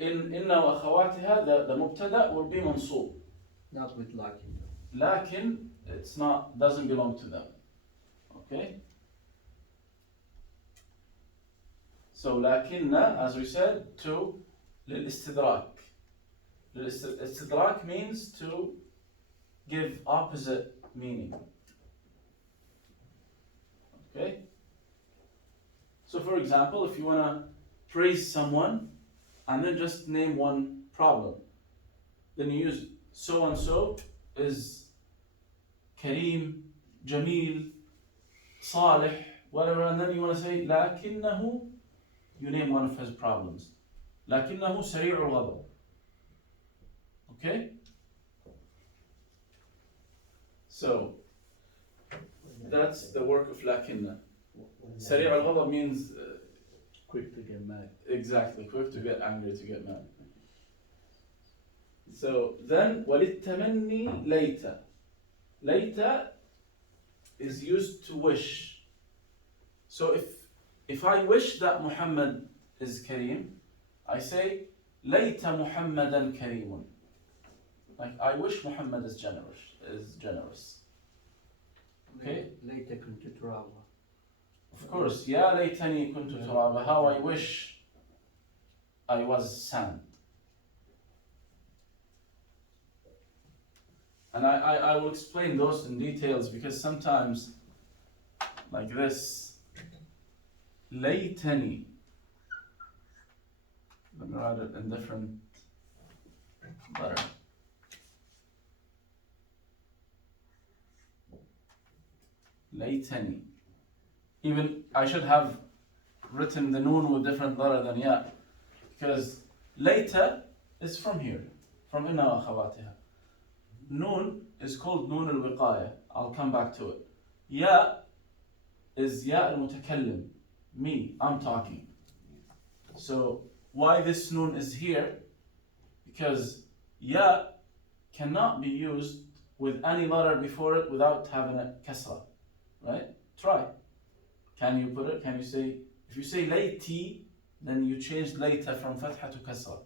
in إن وأخواتها the مبتدأ will be منصوب. Not with lakin. لكن it's not, doesn't belong to them. Okay? So لكن, as we said, to للاستدراك. الاستدراك means to give opposite meaning. Okay? So for example, if you want to praise someone and then just name one problem, then you use so and so is Kareem, Jamil, Salih, whatever, and then you want to say لكنه, you name one of his problems. لكنه سريع الغضب. Okay? So, that's the work of لكن. سريع الغضب means Quick to get mad. exactly, quick to get angry, to get mad. So then وللتمني ليت. ليت is used to wish. So if I wish that Muhammad is Kareem, I say ليت محمدا كريم. Like I wish Muhammad is generous. Okay? Later كنت ترابا. Of course, يا ليتني كنت ترابا. How I wish I was sand. And I will explain those in details because sometimes, like this, ليتني. Let me write it in different letter. ليتني. Even I should have written the noon with different letter than ya, because later is from here, from inna wa akhawatiha. Noon is called noon al-wiqaya. I'll come back to it. Ya is ya al-mutakallim, me, I'm talking. So why this noon is here? Because ya cannot be used with any letter before it without having a kasra, right? Try. Can you put it? Can you say, if you say layti, then you change layta from fatha to kasra,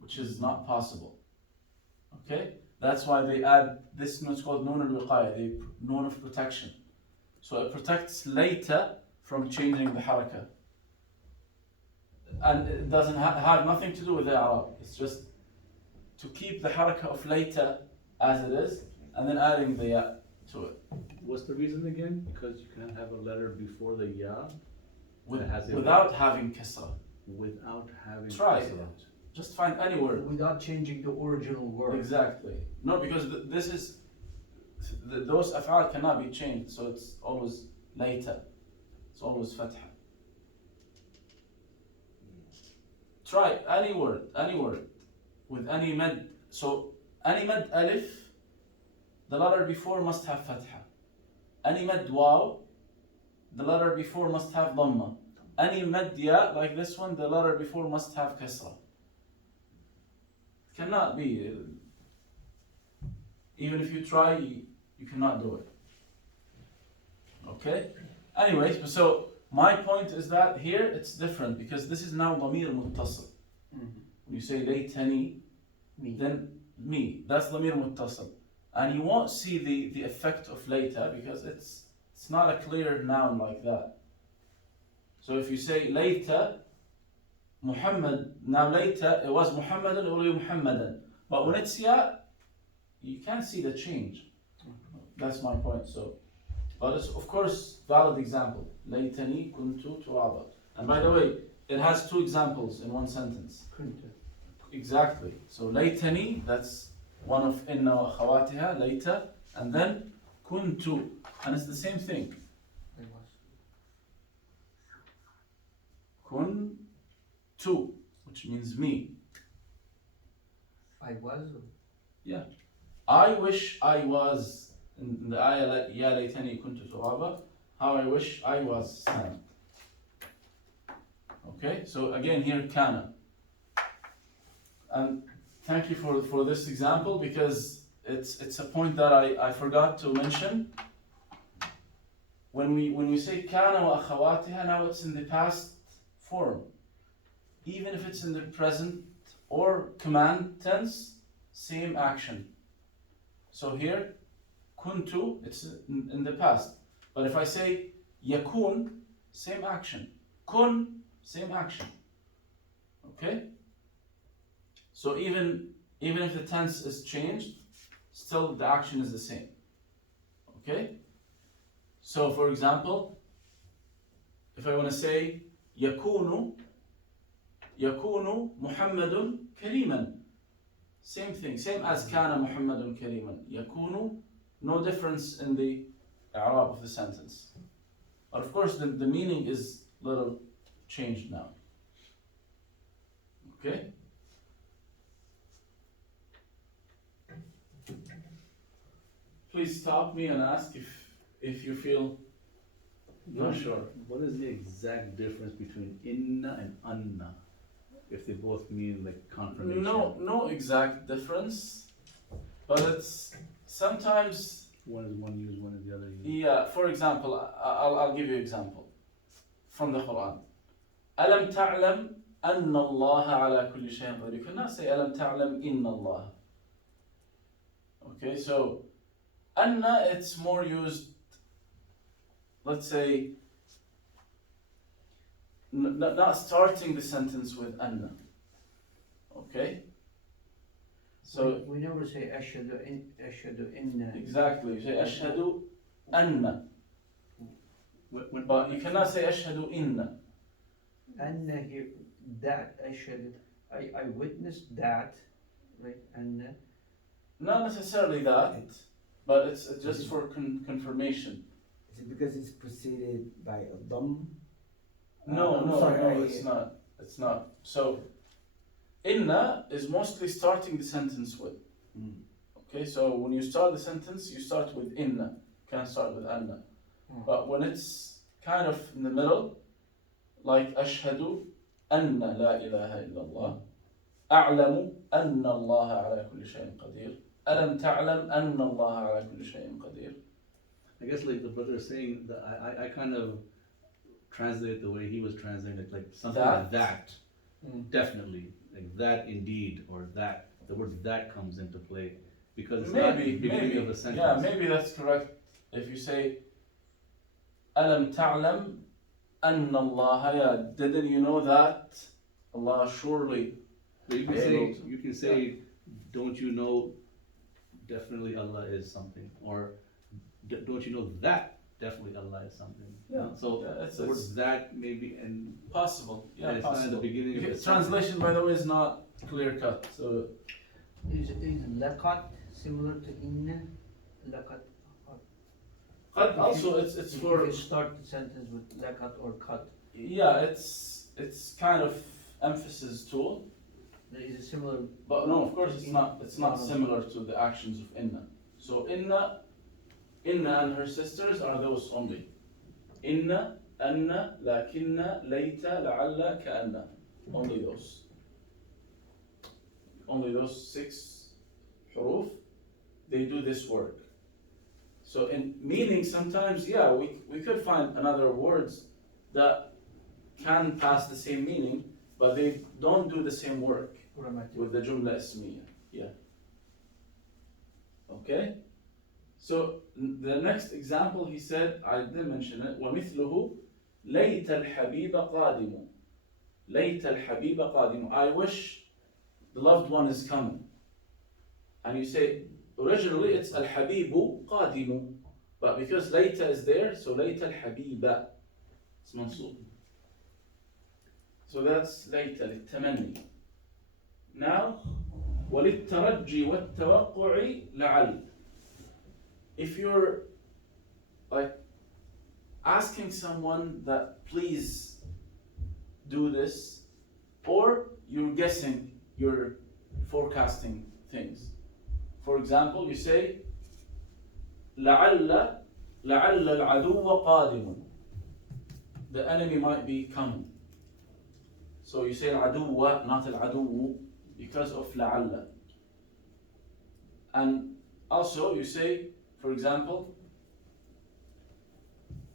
which is not possible. Okay? That's why they add this noon, it's called noon al-wiqaya, the noon of protection. So it protects layta from changing the haraka. And it doesn't have nothing to do with the Arab. It's just to keep the haraka of layta as it is, and then adding the ya to it. What's the reason again? Because you can have a letter before the ya Without having kasra. without having Try kasra. it. Just find any word. Without changing the original word. Exactly. No, because this is, those af'al cannot be changed, so it's always later. It's always fatha. try any word with any med. So any med alif, the letter before must have fatha. Any med waw, the letter before must have dhamma. Any med ya, like this one, the letter before must have kasra. Cannot be. Even if you try, you cannot do it. Okay? Anyways, so my point is that here it's different because this is now ضمير متصل. When you say ليتني, then me, that's ضمير متصل. And you won't see the effect of later because it's not a clear noun like that. So if you say later, Muhammad, now later it was Muhammadan, it will be Muhammadan. But when it's ya, you can't see the change. That's my point. So, but it's of course valid example. Laytani kuntu turaba. And by the way, it has two examples in one sentence. Kuntu. Exactly. So laytani, that's one of inna wa khawatiha, later, and then kuntu, and it's the same thing. I was. Kuntu, which means me. I was. Yeah. I wish I was, in the ayah, ya laytani kuntu turaba, how I wish I was sand. Okay, so again here kana. And thank you for this example because it's a point that I forgot to mention. When we say kana wa akhawatiha, now it's in the past form. Even if it's in the present or command tense, same action. So here, kuntu, it's in the past. But if I say yakun, same action. Kun, same action. Okay? So even if the tense is changed, still the action is the same. Okay? So for example, if I want to say yakunu Muhammadun Kariman. Same thing, same as kana Muhammadun Kariman. Yakunu, no difference in the i'rab of the sentence. But of course the meaning is a little changed now. Okay? Please stop me and ask if you feel not sure. What is the exact difference between inna and anna? If they both mean like confirmation. No exact difference, but it's sometimes. One is one used, one is the other used. Yeah, for example, I'll give you an example from the Quran. أَلَمْ تَعْلَمْ أَنَّ اللَّهَ عَلَى كُلِّ شَيْءٍ قَدِيرٌ. You cannot say أَلَمْ تَعْلَمْ إِنَّ اللَّهَ. Okay, so anna, it's more used, let's say, not starting the sentence with anna. Okay? So we never say ashhadu inna. exactly, you say ashhadu anna. But you cannot say ashhadu inna. Anna here, that ashhadu. I witnessed that, right? Anna. Not necessarily that, but it's just for confirmation. Is it because it's preceded by a dam? No, it's not. It's not. So, inna is mostly starting the sentence with. Okay, so when you start the sentence, you start with inna. You can't start with anna. But when it's kind of in the middle, like ashhadu anna la ilaha illallah, a'lamu anna Allah ala kulli shay'in qadir, alam ta'lam anna Allah ala kulli shay'in qadir. I guess like the brother is saying that I kind of translate it the way he was translating it, like something like that. Definitely. Like that indeed, or that. The word that comes into play. Because it's not the beginning of the sentence. Yeah, maybe that's correct. If you say alam ta'lam anna Allah, didn't you know that Allah surely. So you can say, don't you know definitely Allah is something, or don't you know that definitely Allah is something. Yeah. So the word that maybe and Possible. Yeah, and it's not in possible. the beginning of the Translation, by the way, is not clear cut. So Is laqat similar to inna? Laqat. also it's for If you start the sentence with laqat or cut. yeah, it's kind of emphasis tool. Is it similar? But no, of course it's not. It's not similar to the actions of inna. So inna and her sisters are those only. Inna, anna, lakinna, layta, la'alla, ka'anna. Only those. Only those 6 huruf. They do this work. So in meaning, sometimes, yeah, we could find another words that can pass the same meaning, but they don't do the same work with the jumla ismiya. Yeah. Okay? So the next example, he said, I didn't mention it, وَمِثْلُهُ لَيْتَ الْحَبِيبَ قَادِمُ لَيْتَ الْحَبِيبَ قَادِمُ. I wish the loved one is coming. And you say, originally it's al-habibu qadimu, but because layta is there, so layta al-habiba. It's mansub. So that's layta, للتمني. Now, وَلِلتَّرَجِّ وَالتَّوَقُّعِ لَعَلٍ. If you're like asking someone that please do this, or you're guessing, you're forecasting things. For example, you say لعل العدو قادم. The enemy might be coming. So you say العدو, not العدو, because of لعل. And also you say, for example,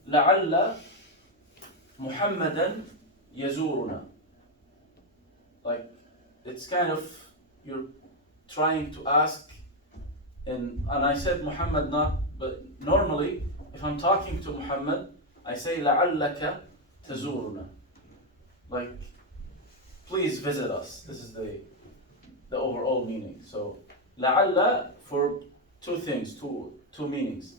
لعل محمدا يزورنا. Like it's kind of, you're trying to ask, and I said Muhammad not, but normally if I'm talking to Muhammad, I say لعلك تزورنا. Like, please visit us. This is the overall meaning. So لعل for 2 things, two meanings.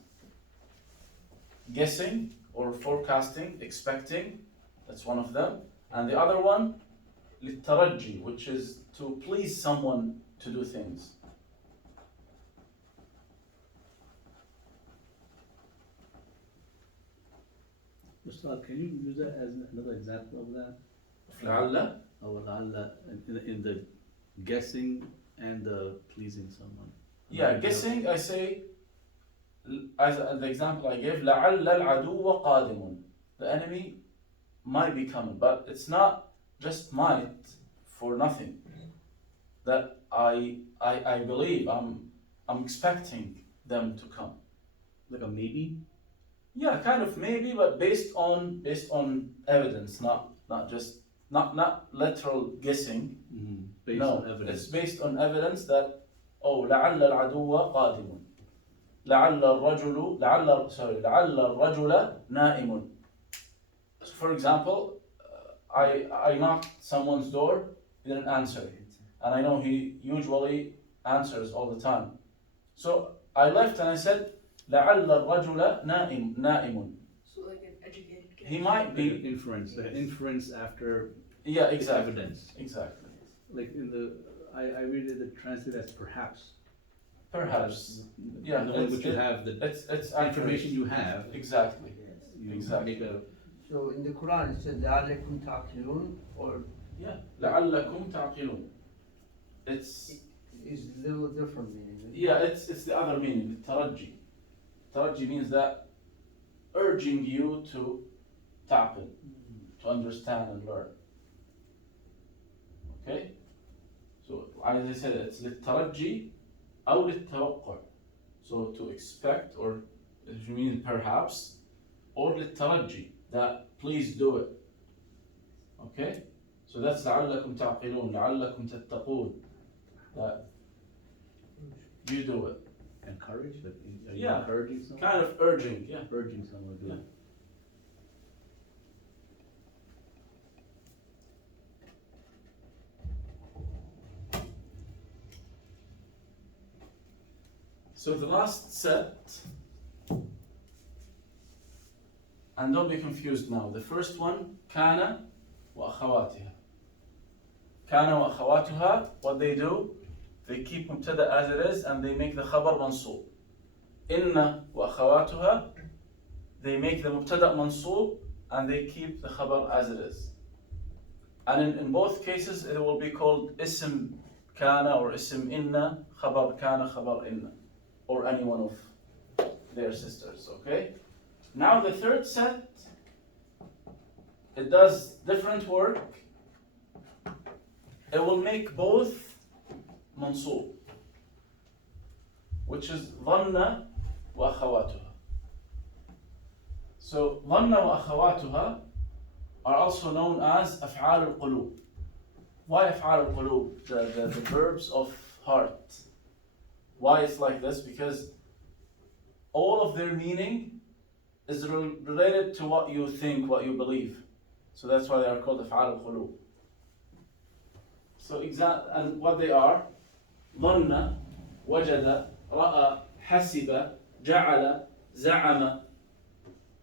Guessing or forecasting, expecting, that's one of them. And the other one, للترجي, which is to please someone to do things. Ustad, can you use that as another example of that? لعل. Or la'alla, in the guessing and the pleasing someone? Yeah, guessing, I say, as the example I gave, لعل العدو قادم. The enemy might be coming, but it's not just might for nothing. That I believe, I'm expecting them to come. Like a maybe? Yeah, kind of maybe, but based on evidence, not literal guessing. Based No, on evidence. it's based on evidence that لعل العدو قادم. لعل الرجل نائم. So for example, I knocked someone's door, he didn't answer, and I know he usually answers all the time. So I left and I said, لعل الرجل نائم. So like an educated guess. He might be. The inference after Yeah, exactly. evidence. Exactly. Like I read it translated as perhaps. Perhaps. Yeah, The one which you have, the it's information you have, Exactly. you Exactly. make a. So in the Quran it said لَعَلَّكُمْ تَعْقِلُونَ, or Yeah. لعلكم تعقلون. It's is a little different meaning. yeah, it's the other meaning, the taraji. Taraji means that urging you to ta'qil, to understand and learn. Okay? So as I said, it's للترجي أو للتوقع. So to expect, or if you mean perhaps, or للترجي, that please do it. Okay? So that's لعلكم تعقلون, لعلكم تتقون, that you do it. Encourage, like, are you Yeah. encouraging someone? Kind of urging, yeah. Urging someone to do Yeah. it. So the last set, and don't be confused now. The first one, كان وأخواتها. كان وأخواتها, what they do, they keep مبتدأ as it is and they make the خبر منصوب. إن وأخواتها, they make the مبتدأ منصوب and they keep the خبر as it is. And in both cases, it will be called ism kana or ism inna, khabar kana, khabar inna, or any one of their sisters, okay? Now the third set, it does different work. It will make both mansub, which is dhanna wa akhawatuha. So dhanna wa akhawatuha are also known as af'al al-qulub. Why af'al al-qulub? The verbs of heart. Why it's like this? Because all of their meaning is related to what you think, what you believe. So that's why they are called af'al al-qulub. So and what they are: ظن, وجد, رأى, حسب, جعل, زعم,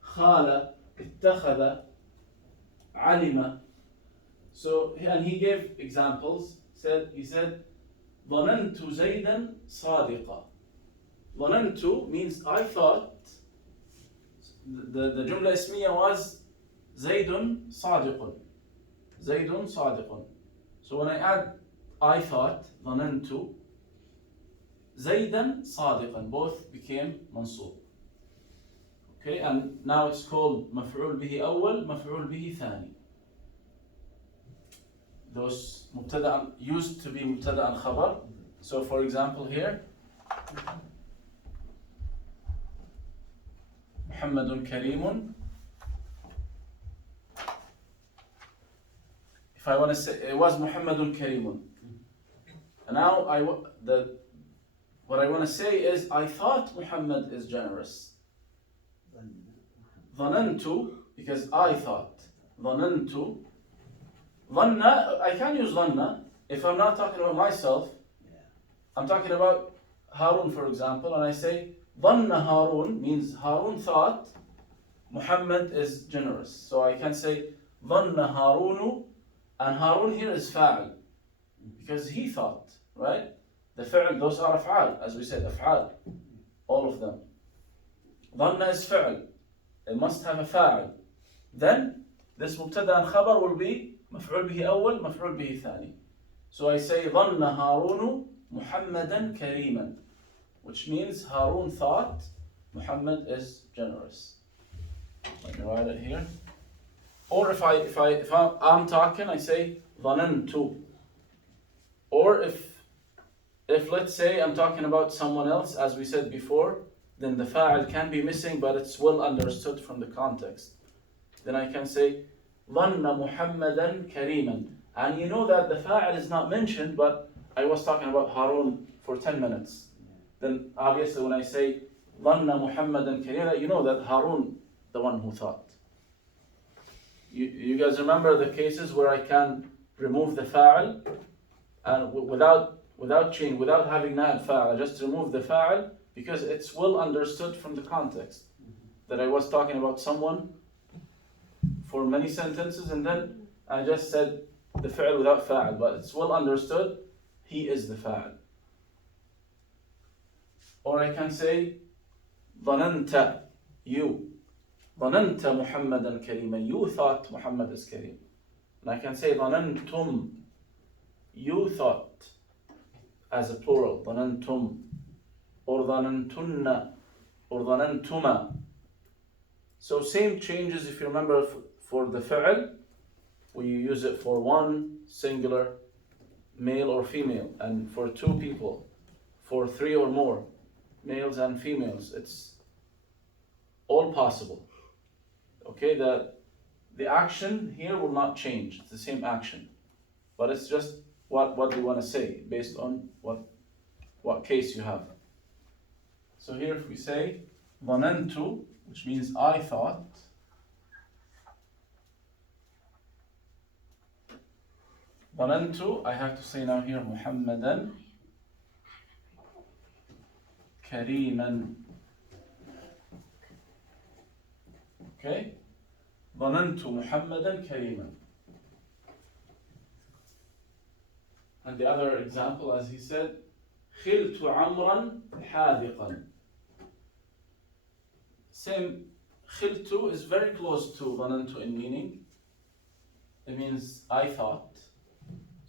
خال, اتخذ, علم. So and he gave examples. He said ظننت زيدا صادقا. ظننت means I thought. The جملة اسمية was زيد صادق. زيد صادق. So when I add I thought, ظننت, زيدا صادقا, both became منصوب. Okay, and now it's called مفعول به أول, مفعول به ثاني. Those مبتدأ used to be مبتدأ and خبر. So for example here, محمد كريم. If I want to say it was محمد كريم. And now what I want to say is I thought Muhammad is generous. ظننت, because I thought. ظننت. ظن, I can use ظن if I'm not talking about myself. I'm talking about Harun, for example, and I say ظن Harun means Harun thought Muhammad is generous. So I can say ظن هارون, and Harun here is fa'al because he thought, right? The fi'l, those are af'al, as we said, af'al, all of them. ظن is fi'l, it must have a fa'al. Then this mubtada and khabar will be مفعول به أول, مفعول به ثاني. So I say ظن هارون محمدا كريما, which means Harun thought Muhammad is generous. Let me write it here. Or if I'm talking, I say ظننت. Or if let's say I'm talking about someone else, as we said before, then the fa'il can be missing, but it's well understood from the context. Then I can say ظن محمدا كريما, and you know that the fa'il is not mentioned, but I was talking about Harun for 10 minutes. Then obviously when I say ظن محمدا كريما, you know that Harun, the one who thought. You guys remember the cases where I can remove the fa'il and without change, without having that fa'il, I just remove the fa'il because it's well understood from the context that I was talking about someone for many sentences, and then I just said the fi'l without fa'il, but it's well understood, he is the fa'il. Or I can say ظننت, you. ظننت محمدا كريما, you thought Muhammad is Kareem. And I can say ظننتم, you thought, as a plural, ظننتم. Or ظننتن, or ظننتما. So same changes if you remember for the fi'l, we use it for one singular, male or female, and for two people, for three or more, males and females. It's all possible. Okay, the action here will not change. It's the same action, but it's just what we want to say based on what case you have. So here if we say ظننت, which means I thought, ظننت, I have to say now here محمدا كريما. Okay, ظننت محمدا كريما. And the other example, as he said, خلت عمرا حاذقا. Same, خلت is very close to ظننت in meaning. it means I thought.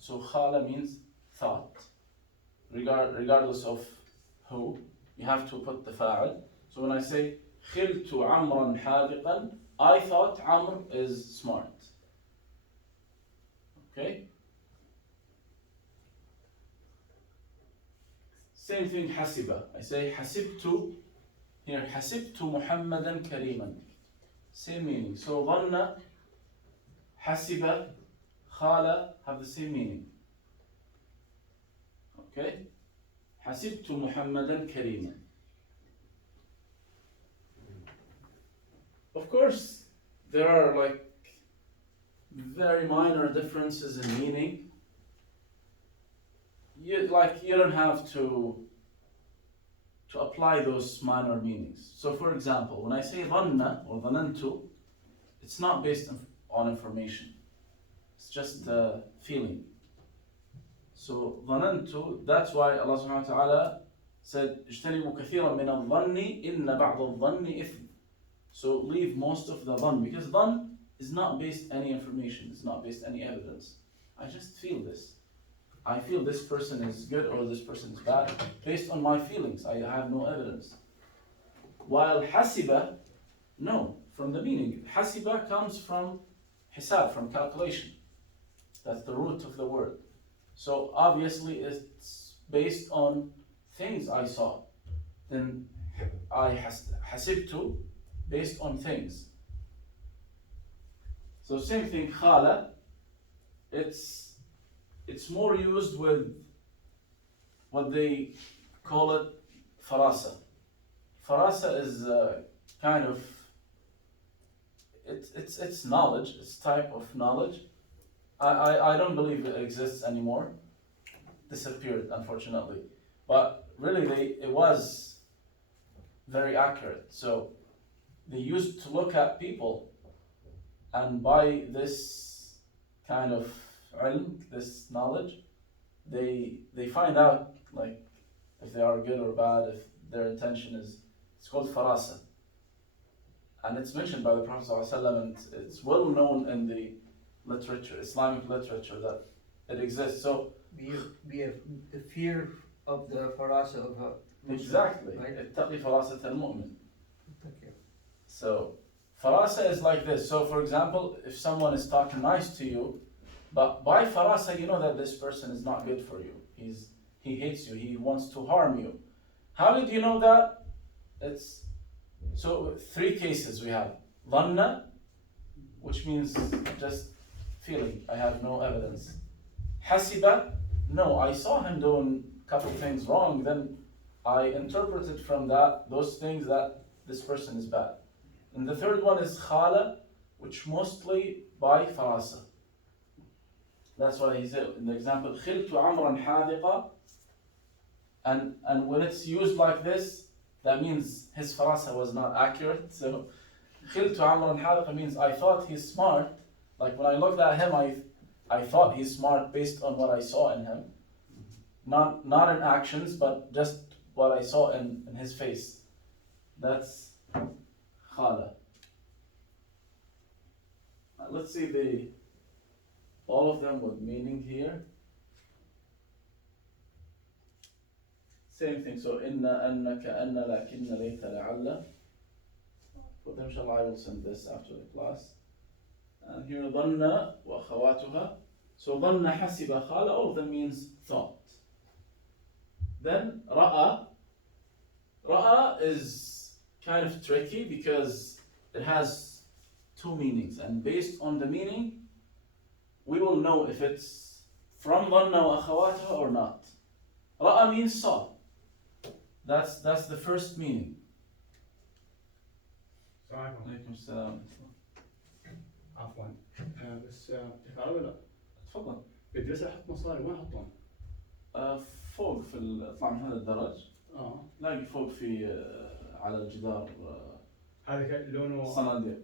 So khala means thought. Regardless of who, you have to put the fa'al. So when I say خِلْتُ عَمْرًا حَاذِقًا, I thought Amr is smart. Okay? Same thing حسب. I say حسبت, here حسبت محمدا كريما. Same meaning. So ظن, حسب, خال have the same meaning. Okay? حسبت محمدا كريما. Of course, there are like very minor differences in meaning. You don't have to apply those minor meanings. So for example, when I say ظن or ظننت, it's not based on information. It's just a feeling. So ظننت, that's why Allah subhanahu wa ta'ala said اجتنبوا كثيرا من الظن إن بعض الظن إثم. So leave most of the dhann, because dhann is not based any information, it's not based any evidence. I just feel this. I feel this person is good or this person is bad based on my feelings. I have no evidence. While hasiba, no, from the meaning. Hasiba comes from hisab, from calculation. That's the root of the word. So obviously it's based on things I saw. Then I hasibtu, based on things. So same thing, khala, it's more used with what they call it farasa. Farasa is kind of, it's knowledge, it's type of knowledge. I don't believe it exists anymore. Disappeared, unfortunately. But really, it was very accurate. So they used to look at people, and by this kind of ilm, this knowledge, they find out like if they are good or bad, if their intention is. It's called farasa, and it's mentioned by the Prophet ﷺ, and it's well known in the literature, Islamic literature, that it exists. So we have the fear of the farasa of a Muslim, exactly, right? اتقي فراسة المؤمن. Okay. So farasa is like this. So for example, if someone is talking nice to you, but by farasa you know that this person is not good for you. He hates you. He wants to harm you. How did you know that? It's so three cases we have. Dhanna, which means just feeling. I have no evidence. Hasiba, no, I saw him doing a couple things wrong. Then I interpreted from that those things that this person is bad. And the third one is khala, which mostly by farasa. That's why he said in the example, خِلْتُ عَمْرًا حَاذِقًا, and when it's used like this, that means his farasa was not accurate. So خِلْتُ عَمْرًا حَاذِقًا means I thought he's smart. Like when I looked at him, I thought he's smart based on what I saw in him. Not in actions, but just what I saw in his face. That's khala. Let's see all of them with meaning here. Same thing. So inna, anna, ka'anna, lakinna, layta, la'alla. For them, inshallah, I will send this after the class. And here dhanna wa akhawatuha. So dhanna, hasiba, khala, all of them means thought. Then ra'a. Ra'a is kind of tricky because it has two meanings, and based on the meaning, we will know if it's from dhanna wa akhawatuha or not. Ra'a means saw. That's the first meaning. السلام عليكم. عليكم السلام. عفوا بس تعرف ولا لا؟ تفضل. بدي بس احط مصاري وين احطهم؟ فوق اطلع من هذا الدرج. لاقي فوق في على الجدار هذا لونه صناديق.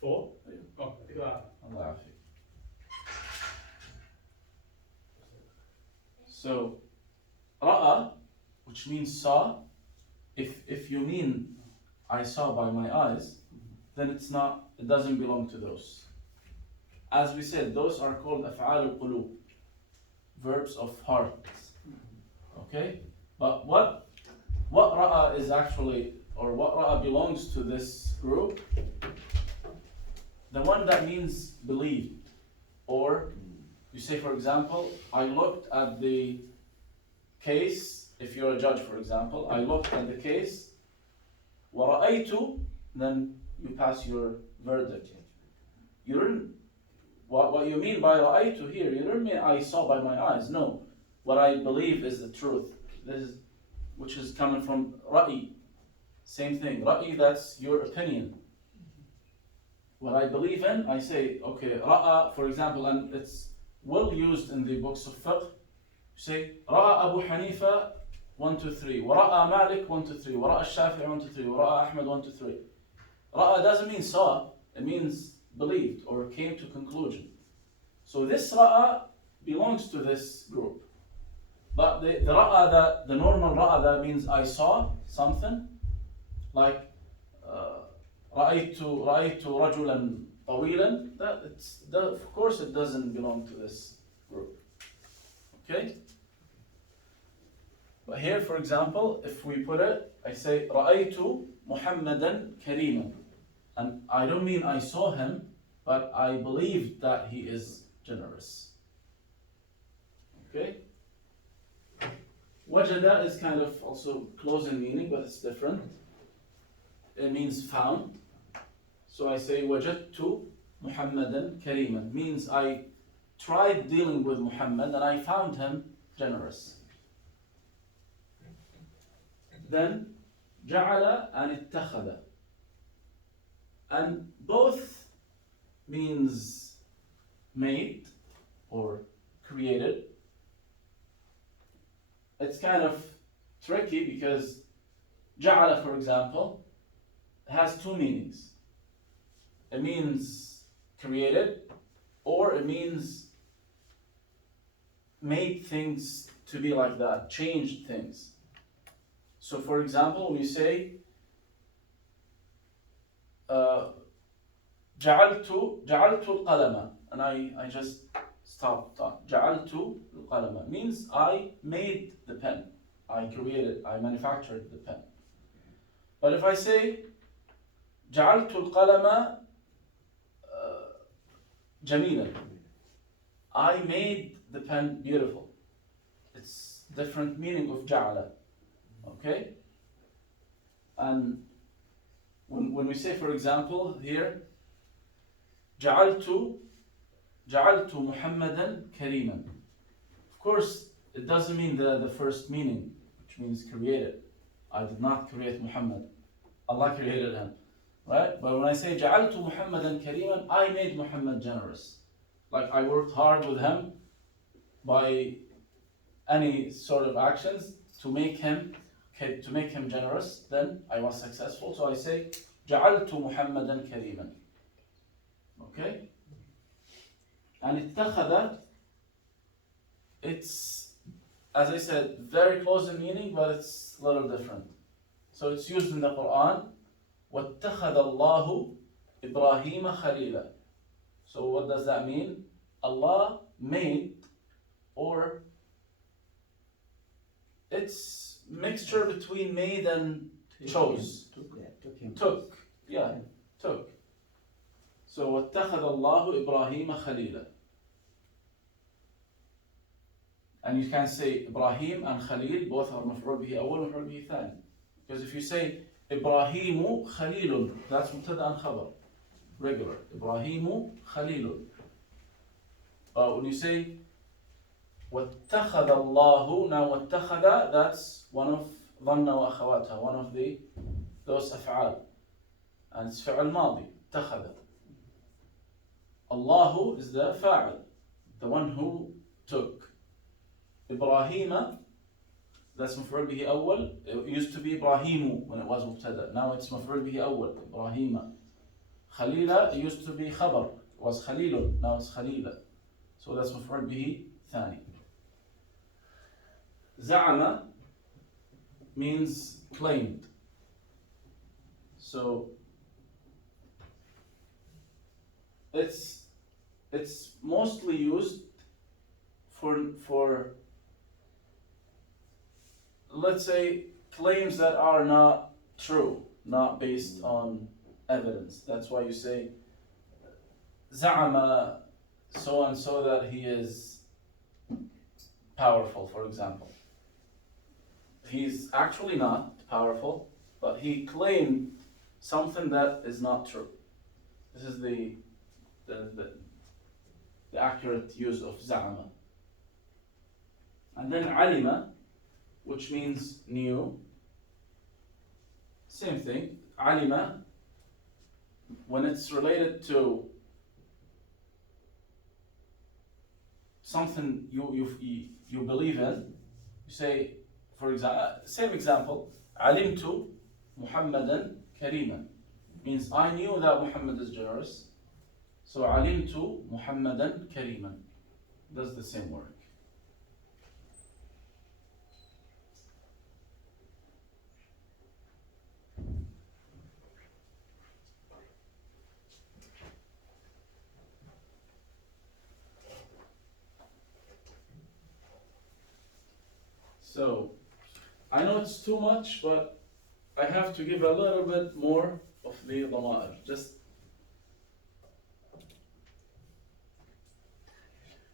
فوق؟ ايوه. اوكي يعطيك الله يعافيك. So ra'a, which means saw, if you mean I saw by my eyes, then it doesn't belong to those. as we said, those are called أفعال القلوب, verbs of hearts. Okay? But what ra'a is actually, or what ra'a belongs to this group? The one that means believed. Or you say, for example, I looked at the case, if you're a judge, for example, I looked at the case, وَرَأَيْتُ, then you pass your verdict. You didn't, what you mean by رَأَيْتُ here, you don't mean I saw by my eyes. No, what I believe is the truth. This is, which is coming from ra'i. Same thing, ra'i, that's your opinion. What I believe in, I say, okay, ra'a, for example, and it's well used in the books of fiqh. You say, ra'a Abu Hanifa, 1, 2, 3. Wara'a Malik, 1, 2, 3. Wara'a Shafi'i, 1, 2, 3. Wara'a Ahmad, 1, 2, 3. Ra'a doesn't mean saw, it means believed or came to conclusion. So this ra'a belongs to this group. But the ra'a that, the normal ra'a that means I saw something, like رأيت رجلا طويلا, of course it doesn't belong to this group. Okay? But here, for example, if we put it, I say رأيت محمدا كريما, and I don't mean I saw him, but I believe that he is generous. Okay? وجد is kind of also close in meaning, but it's different. It means found. So I say وجدت محمدا كريما, means I tried dealing with Muhammad and I found him generous. Then جعل and اتخذ, and both means made or created. It's kind of tricky because جعل, for example, has two meanings. It means created, or it means made things to be like that, changed things. So for example, we say جعلت القلم, and I just stopped. جعلت القلم means I made the pen, I created, I manufactured the pen. But if I say جعلت القلم جميلا, I made the pen beautiful. It's different meaning of جعل. Okay? And when we say, for example, here جعلت محمدا كريما, of course it doesn't mean the first meaning, which means created. I did not create Muhammad, Allah created him, right? But when I say جعلت محمدا كريما, I made Muhammad generous. Like I worked hard with him by any sort of actions to make him generous, then I was successful. So I say جعلت محمدا كريما. Okay? And اتخذ, it's, as I said, very close in meaning, but it's a little different. So it's used in the Quran. وَاتَّخَذَ اللَّهُ إِبْرَاهِيمَ خَلِيلًا. So what does that mean? Allah made, or it's mixture between made and chose. Took. So وَاتَّخَذَ اللَّهُ إِبْرَاهِيمَ خَلِيلًا. And you can say Ibrahim and Khalil, both are مفعول به أول ومفعول به ثاني. Because if you say إبراهيم خليل, that's مبتدأ and خبر, regular. إبراهيم خليل. But when you say واتخذ الله, now واتخذ, that's one of ظن وأخواتها, one of those أفعال, and it's فعل ماضي, اتخذ. الله is the فاعل, the one who took. إبراهيم, that's مفعول به أول. It used to be إبراهيم when it was مبتدأ. Now it's مفعول به أول, إبراهيم. خليلة, it used to be خبر, it was خليل, now it's خليلة. So that's مفعول به ثاني. زعم means claimed. So it's it's mostly used for let's say claims that are not true, not based on evidence. That's why you say زعم so and so that he is powerful, for example. He's actually not powerful, but he claimed something that is not true. This is the accurate use of زعم. And then علم, which means knew. Same thing. علم, when it's related to something you believe in, you say, for example, same example, علمت محمدا كريما, means I knew that Muhammad is generous, so علمت محمدا كريما does the same work. So, I know it's too much, but I have to give a little bit more of the ضمائر. Just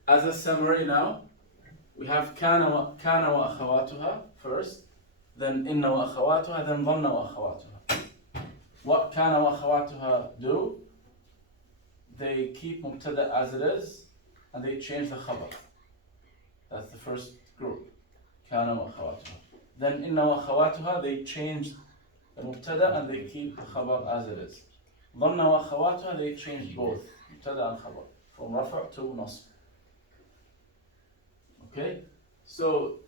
as a summary now, we have كان وأخواتها first, then إن وأخواتها, then ظن وأخواتها. What كان وأخواتها do? They keep مبتدأ as it is, and they change the خبر. That's the first group. كان وأخواتها. Then إن وأخواتها, they change the مبتدأ and they keep the خبر as it is. ظن وأخواتها, they change both مبتدأ and خبر from رفع to نصب. Okay, so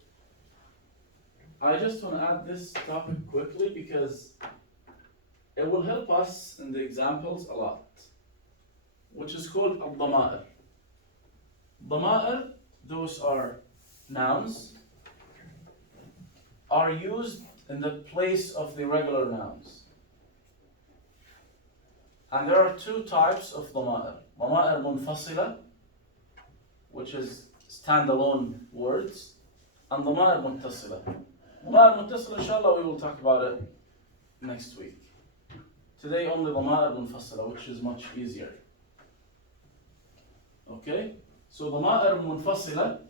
I just want to add this topic quickly because it will help us in the examples a lot, which is called الضمائر. ضمائر, those are nouns, are used in the place of the regular nouns. And there are two types of ضمائر. ضمائر منفصلة, which is standalone words, and ضمائر متصلة. ضمائر متصلة, inshallah, we will talk about it next week. Today only ضمائر منفصلة, which is much easier. Okay? So ضمائر منفصلة,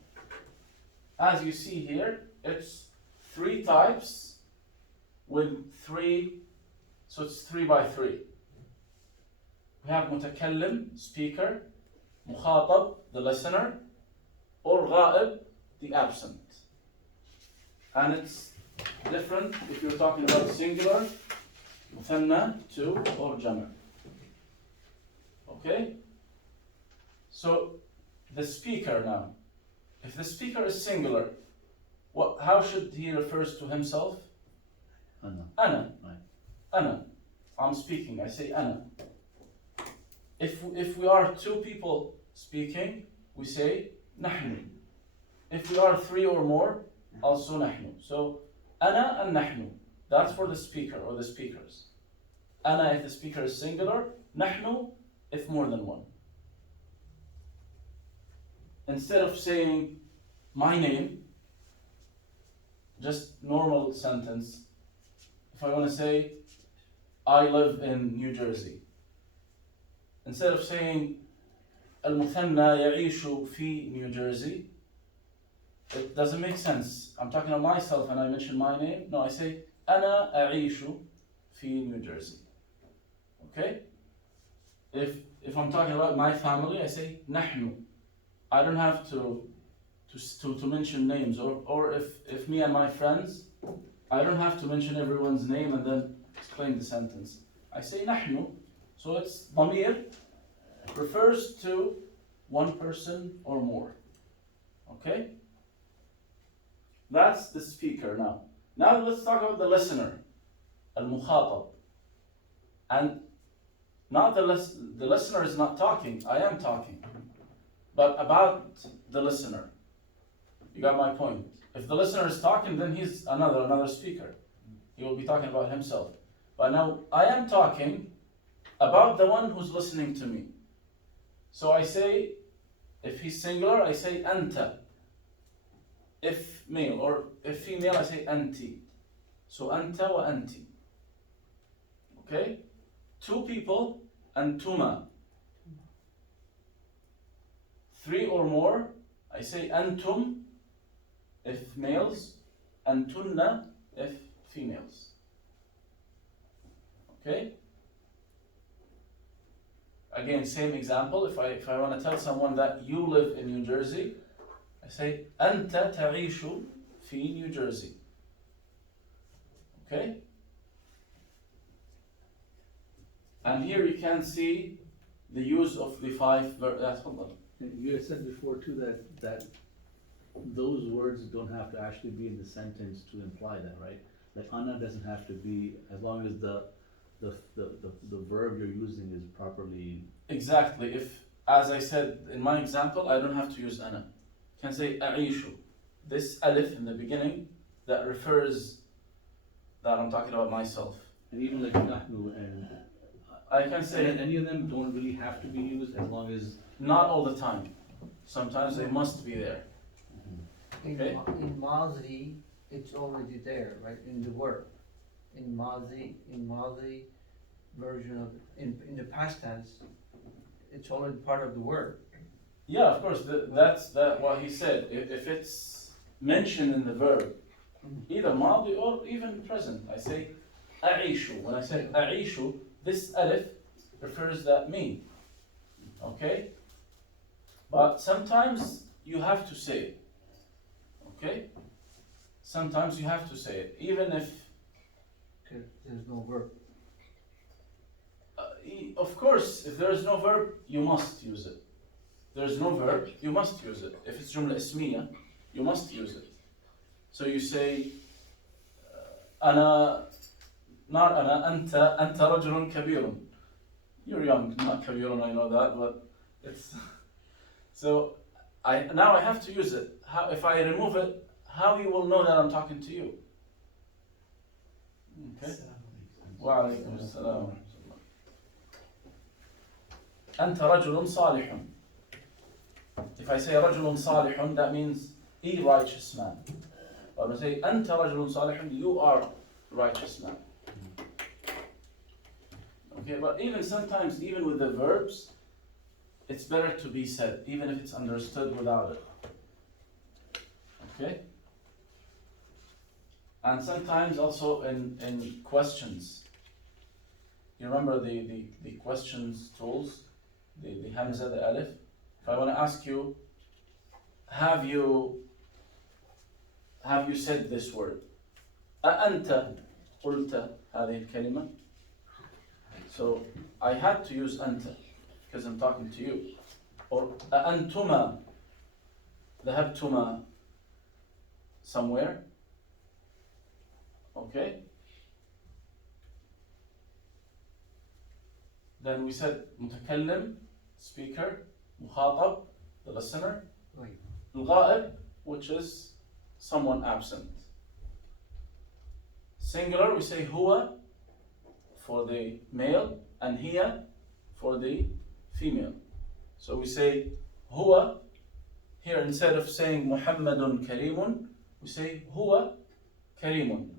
as you see here, it's 3 types with 3, so it's 3 by 3. We have متكلم, speaker, مخاطب, the listener, or غائب, the absent. And it's different if you're talking about singular, مثنى, 2, or جمع. Okay? So the speaker now. If the speaker is singular, how should he refers to himself? أنا. أنا. Right. أنا. I'm speaking, I say أنا. If we are 2 people speaking, we say نحن. If we are 3 or more, also نحن. So أنا and نحن. That's for the speaker or the speakers. أنا if the speaker is singular, نحن if more than 1. Instead of saying my name, just normal sentence. If I want to say I live in New Jersey, instead of saying المثنى يعيش في New Jersey, it doesn't make sense. I'm talking about myself and I mention my name. No, I say أنا أعيش في New Jersey. Okay? If I'm talking about my family, I say نحن. I don't have to mention names, or if me and my friends, I don't have to mention everyone's name and then explain the sentence. I say نحن, so it's ضمير, refers to 1 person or more. Okay? That's the speaker now. Now let's talk about the listener, المخاطب. And not the listener is not talking, I am talking. But about the listener. You got my point. If the listener is talking, then he's another speaker. He will be talking about himself. But now I am talking about the one who's listening to me. So I say, if he's singular, I say anta. If male, or if female, I say anti. So anta wa anti. Okay? Two people, antuma. Three or more, I say antum if males, antunna if females. Okay? Again, same example. If I want to tell someone that you live in New Jersey, I say anta ta'ishu fi New Jersey. Okay? And here you can see the use of the five verbs. You had said before too that those words don't have to actually be in the sentence to imply that, right? Like ana doesn't have to be, as long as the verb you're using is properly. Exactly. If, as I said in my example, I don't have to use ana. I can say a'ishu. This alif in the beginning, that refers that I'm talking about myself. And even like nahnu and I can say any of them don't really have to be used as long as. not all the time. Sometimes they must be there. Okay. In Mazi, it's already there, right, in the verb. In Mazi version of, in the past tense, it's already part of the verb. Yeah, of course. That's what he said. If it's mentioned in the verb, either madi or even present, I say a'ishu. When I say a'ishu, this alif refers that me. Okay? But sometimes you have to say it. Okay? Sometimes you have to say it, even if. There's no verb. Of course, if there is no verb, you must use it. There is no verb, you must use it. If it's jumla ismiya, you must use it. So you say, أنا, not أنا, أنت رجل كبير. You're young, not كبير, I know that, but it's. So now I have to use it. How, if I remove it, how you will know that I'm talking to you? Okay. Wa alaykum as-salam. أنت رجل صالح. If I say رجل صالح, that means a righteous man. But when I say أنت رجل صالح, you are a righteous man. Okay, but even sometimes, even with the verbs, it's better to be said, even if it's understood without it. Okay? And sometimes also in questions. You remember the questions tools? The hamza, the alif. If I want to ask you, have you said this word? أأنت قلت هذه الكلمة? So I had to use أنت because I'm talking to you. Or أأنتما ذهبتما somewhere? Okay? Then we said متكلم, speaker, مخاطب, the listener, Right. الغائب, which is someone absent. Singular, we say هو for the male and هي for the female. So we say هو, here instead of saying محمد كريم, we say هو كريم.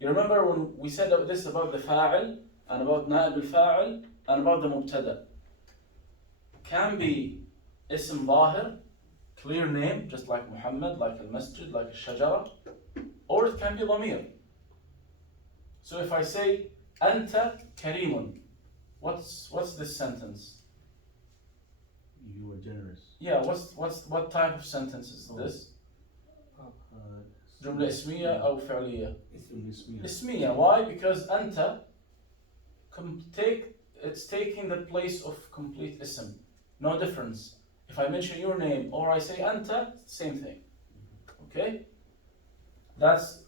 You remember when we said this about the fa'il and about نائب الفاعل and about the mubtada. Can be اسم ظاهر, clear name, just like Muhammad, like al-masjid, like al-shajara, or it can be ضمير. So if I say أنت كريم, what's this sentence? You were generous. Yeah, what type of sentence is this? جملة اسمية أو فعلية؟ اسمية. اسمية. Why? Because أنت it's taking the place of complete ism. No difference. If I mention your name or I say أنت, same thing. Okay? That's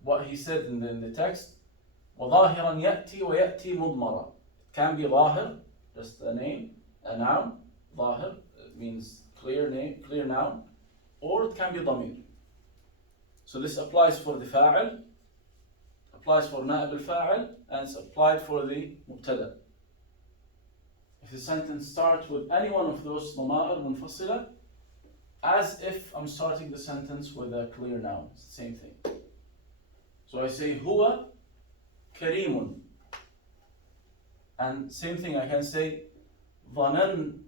what he said in the text. وظاهرا يأتي ويأتي مضمرا. It can be ظاهر, just a name, a noun. ظاهر means clear name, clear noun, or it can be ضمير. So this applies for the فاعل, applies for نائب الفاعل, and it's applied for the مبتدأ. if the sentence starts with any one of those ضمائر منفصلة, as if I'm starting the sentence with a clear noun. It's the same thing. So I say هو كريم. And same thing, I can say ظنن,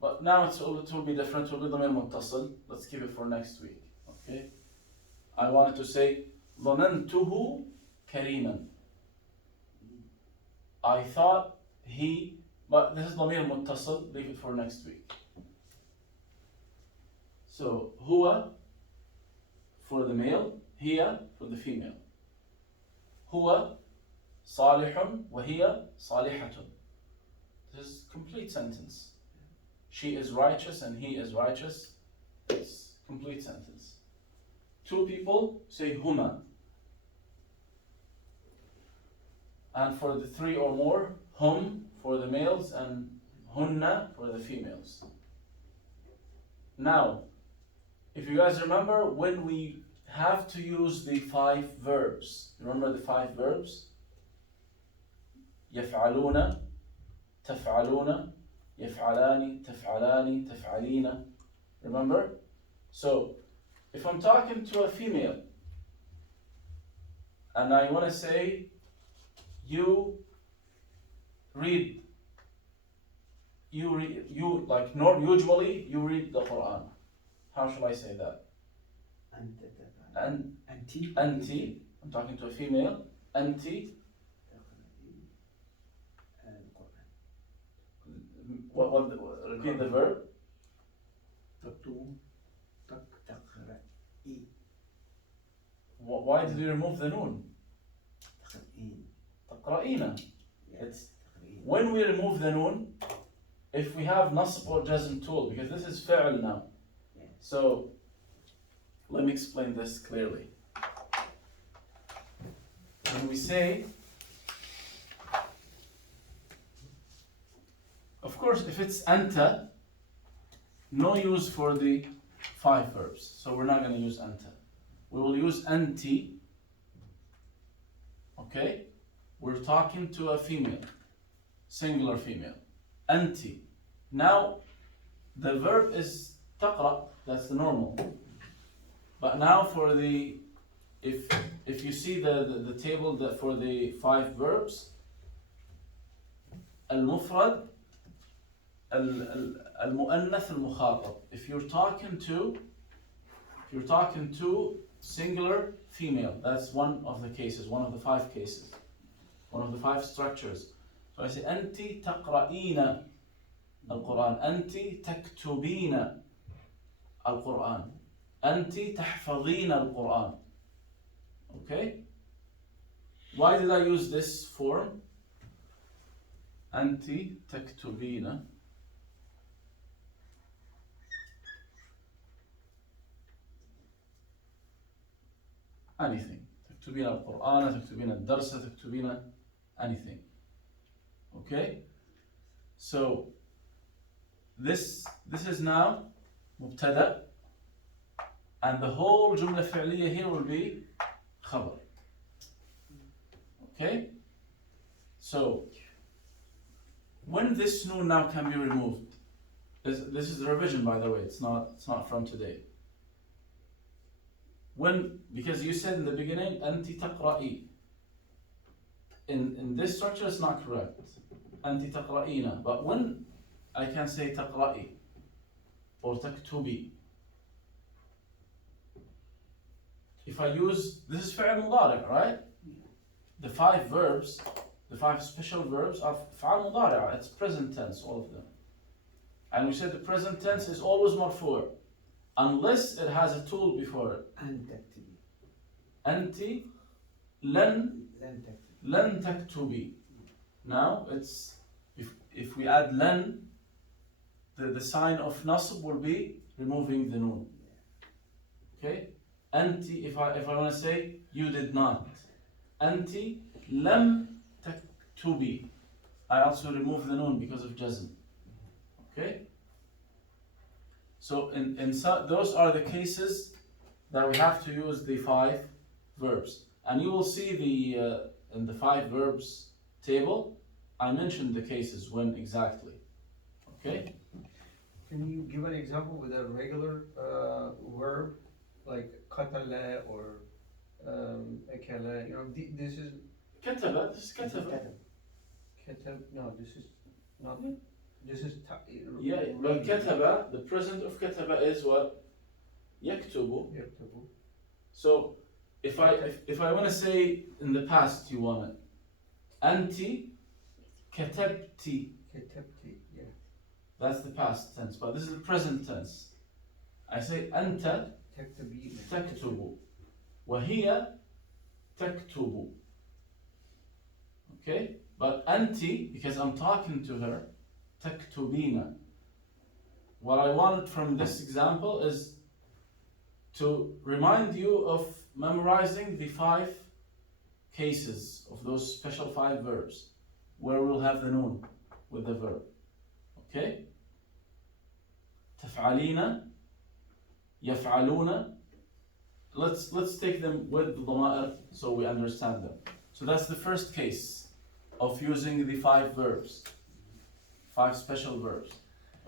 but now it will be different. It will be ضمير متصل. Let's keep it for next week. Okay? I wanted to say ظننته كريما. I thought he, but this is ضمير متصل. Leave it for next week. So هو for the male, هي for the female. هو صالح وهي صالحة. This is complete sentence. She is righteous and he is righteous. It's complete sentence. Two people say هما. And for the three or more, hum for the males and hunna for the females. Now, if you guys remember, when we have to use the 5 verbs, remember the 5 verbs? يفعلون, تفعلون, يفعلان, تفعلان, تفعلين. Remember? So, if I'm talking to a female and I want to say, you read usually you read the Quran. How shall I say that? Anti. I'm talking to a female. Anti. Repeat the verb. Why did you remove the noon? تقرأين. It's when we remove the noon, if we have nasb or jazm tool, because this is fi'l now. So let me explain this clearly. When we say, of course, if it's anta, no use for the 5 verbs. So we're not going to use anta. We will use anti. Okay? We're talking to a female, singular female. Anti. Now, the verb is taqra, that's the normal. But now for the, if you see the table that for the 5 verbs, المفرد, المؤنث المخاطب. If you're talking to singular female, that's one of the cases, one of the 5 cases, one of the 5 structures. So I say أنت تقرأين القرآن, أنت تكتبين القرآن, أنت تحفظين القرآن. Okay? Why did I use this form? أنت تكتبين anything. تكتبين القرآن, تكتبين الدرس, تكتبين anything. Okay? So this is now مبتدأ, and the whole جملة فعلية here will be خبر. Okay? So when this noon now can be removed, this is the revision, by the way, it's not from today. When, because you said in the beginning أنت تقرأي, in this structure it's not correct. أنت تقرأين, but when I can say تقرأي or تكتبي, if I use, this is فعل مضارع, right? The 5 verbs, the 5 special verbs are فعل مضارع, it's present tense, all of them. And we said the present tense is always مرفوع, unless it has a tool before it. أنت لن تكتبي. Now it's, if we add لن, the sign of nasb will be removing the noon. Okay? أنت, if I want to say you did not. أنت لم تكتبي. I also remove the noon because of jazm. Okay? So those are the cases that we have to use the 5 verbs. And you will see in the 5 verbs table, I mentioned the cases when exactly. Okay? Can you give an example with a regular verb like katala or akala? You know, this is كتب, this is كتب. katab. No, this is not. This is Yeah, but كتب, the present of كتب is what? يكتب. yaktubu. So if I want to say in the past, you want it. أنت كتبتِ. Katabti. Yeah. That's the past tense, but this is the present tense. I say أنت Taktabina. تكتب وهي تكتب. Okay? But أنت, because I'm talking to her, تكتبين. What I wanted from this example is to remind you of memorizing the 5 cases of those special 5 verbs where we'll have the noon with the verb. Okay? تفعلين, يفعلون. Let's take them with the ضمائر so we understand them. So that's the first case of using the 5 verbs, 5 special verbs.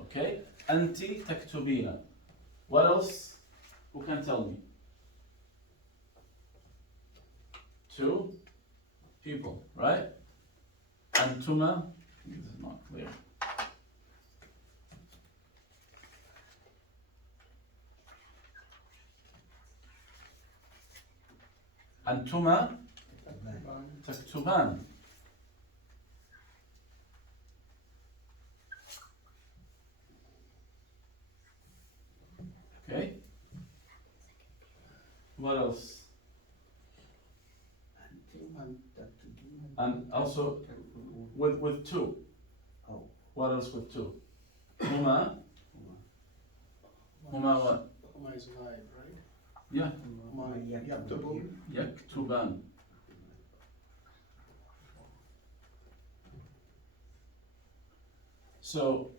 Okay? أنت تكتبين. What else? Who can tell me? 2 people, right? أنتما. This is not clear. أنتما تكتبان. Okay. What else? And also with 2. Oh. What else with 2? هما. هما what? Huma is live, right? Yeah. Huma yaktubun. يكتبان. So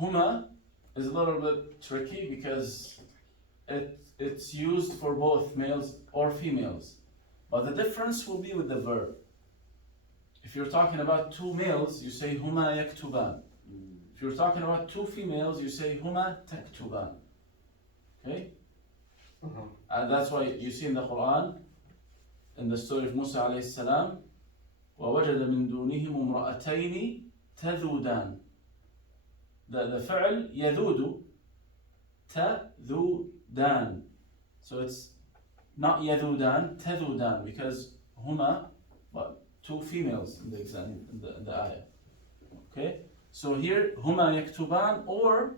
huma is a little bit tricky because it's used for both males or females. But the difference will be with the verb. If you're talking about 2 males, you say huma yaktuban. If you're talking about 2 females, you say huma taktuban. Okay? And that's why you see in the Quran, in the story of Musa alayhi salam, وَوَجَدَ مِن دُونِهِمْ امْرَأَتَيْنِ تَذُودَانِ. The فعل يذود, تذودان. So it's not يذودان, تذودان, because huma, but 2 females in the exam, in the ayah. Okay? So here, huma yaktuban or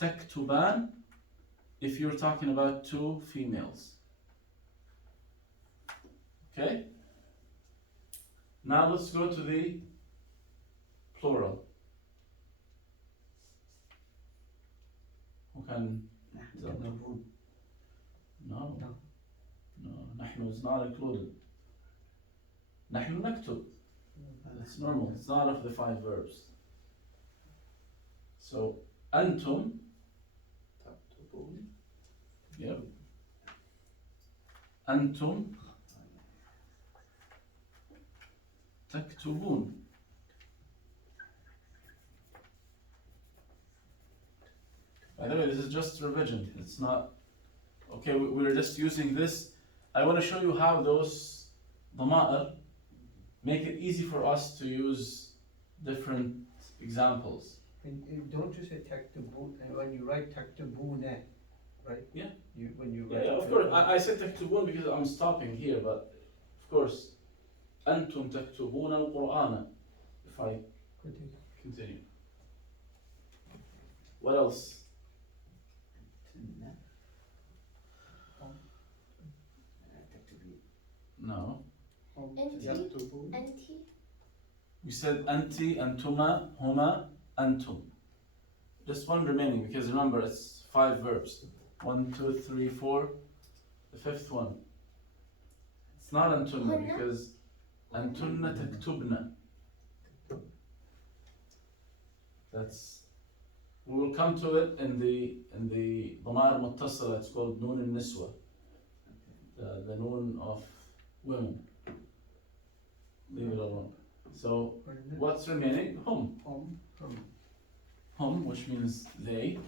taktuban if you're talking about 2 females. Okay? Now let's go to the plural. Who can? No. No. نحن is not included. نحن نكتب. It's normal. It's not of the 5 verbs. So أنتم. Taktubun. Yep. أنتم تكتبون. By the way, this is just revision. It's not okay. We're just using this. I want to show you how those ضمائر make it easy for us to use different examples. And don't you say taktubun? And when you write taktubuna, right? Yeah. When you Yeah, write. of course. I said تكتبون because I'm stopping here, but of course, أنتم تكتبون القرآن. If I continue. What else? No. Anti. Yaktubun. Anti. We said أنتِ, أنتما, هما, أنتم. Just one remaining because remember it's 5 verbs. 1, 2, 3, 4. The 5th one. It's not أنتن هن. because أنتن تكتبن. That's. We will come to it in the ضمائر متصلة. It's called نون النسوة. The noon of women. Leave it alone. So What is it? what's remaining? Hum. Hum. Hum, which means they.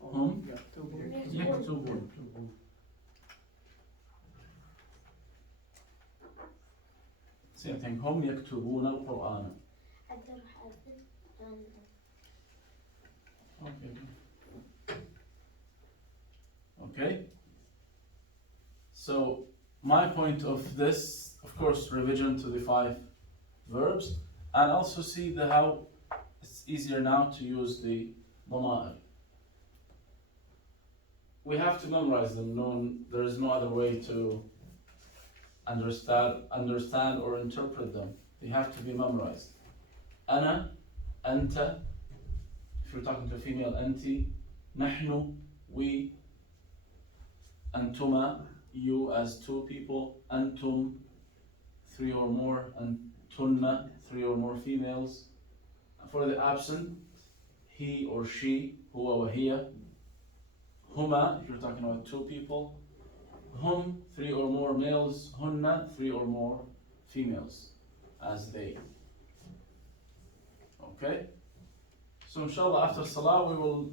Hum. يكتبون. يكتبون. Same thing. هم يكتبون القرآن. أقدر أروح أذن. Okay. Okay. So my point of this, of course, revision to the 5 verbs, and also see how it's easier now to use the ضمائر. We have to memorize them. There is no other way to understand or interpret them. They have to be memorized. أنا, أنت, if you're talking to a female, أنتِ, نحن, we, أنتما, you as 2 people, أنتم, 3 or more, أنتن, 3 or more females. For the absent, he or she, هو وهي. هما, if you're talking about 2 people. Hum, 3 or more males. Hunna, 3 or more females, as they. Okay? So inshallah after salah we will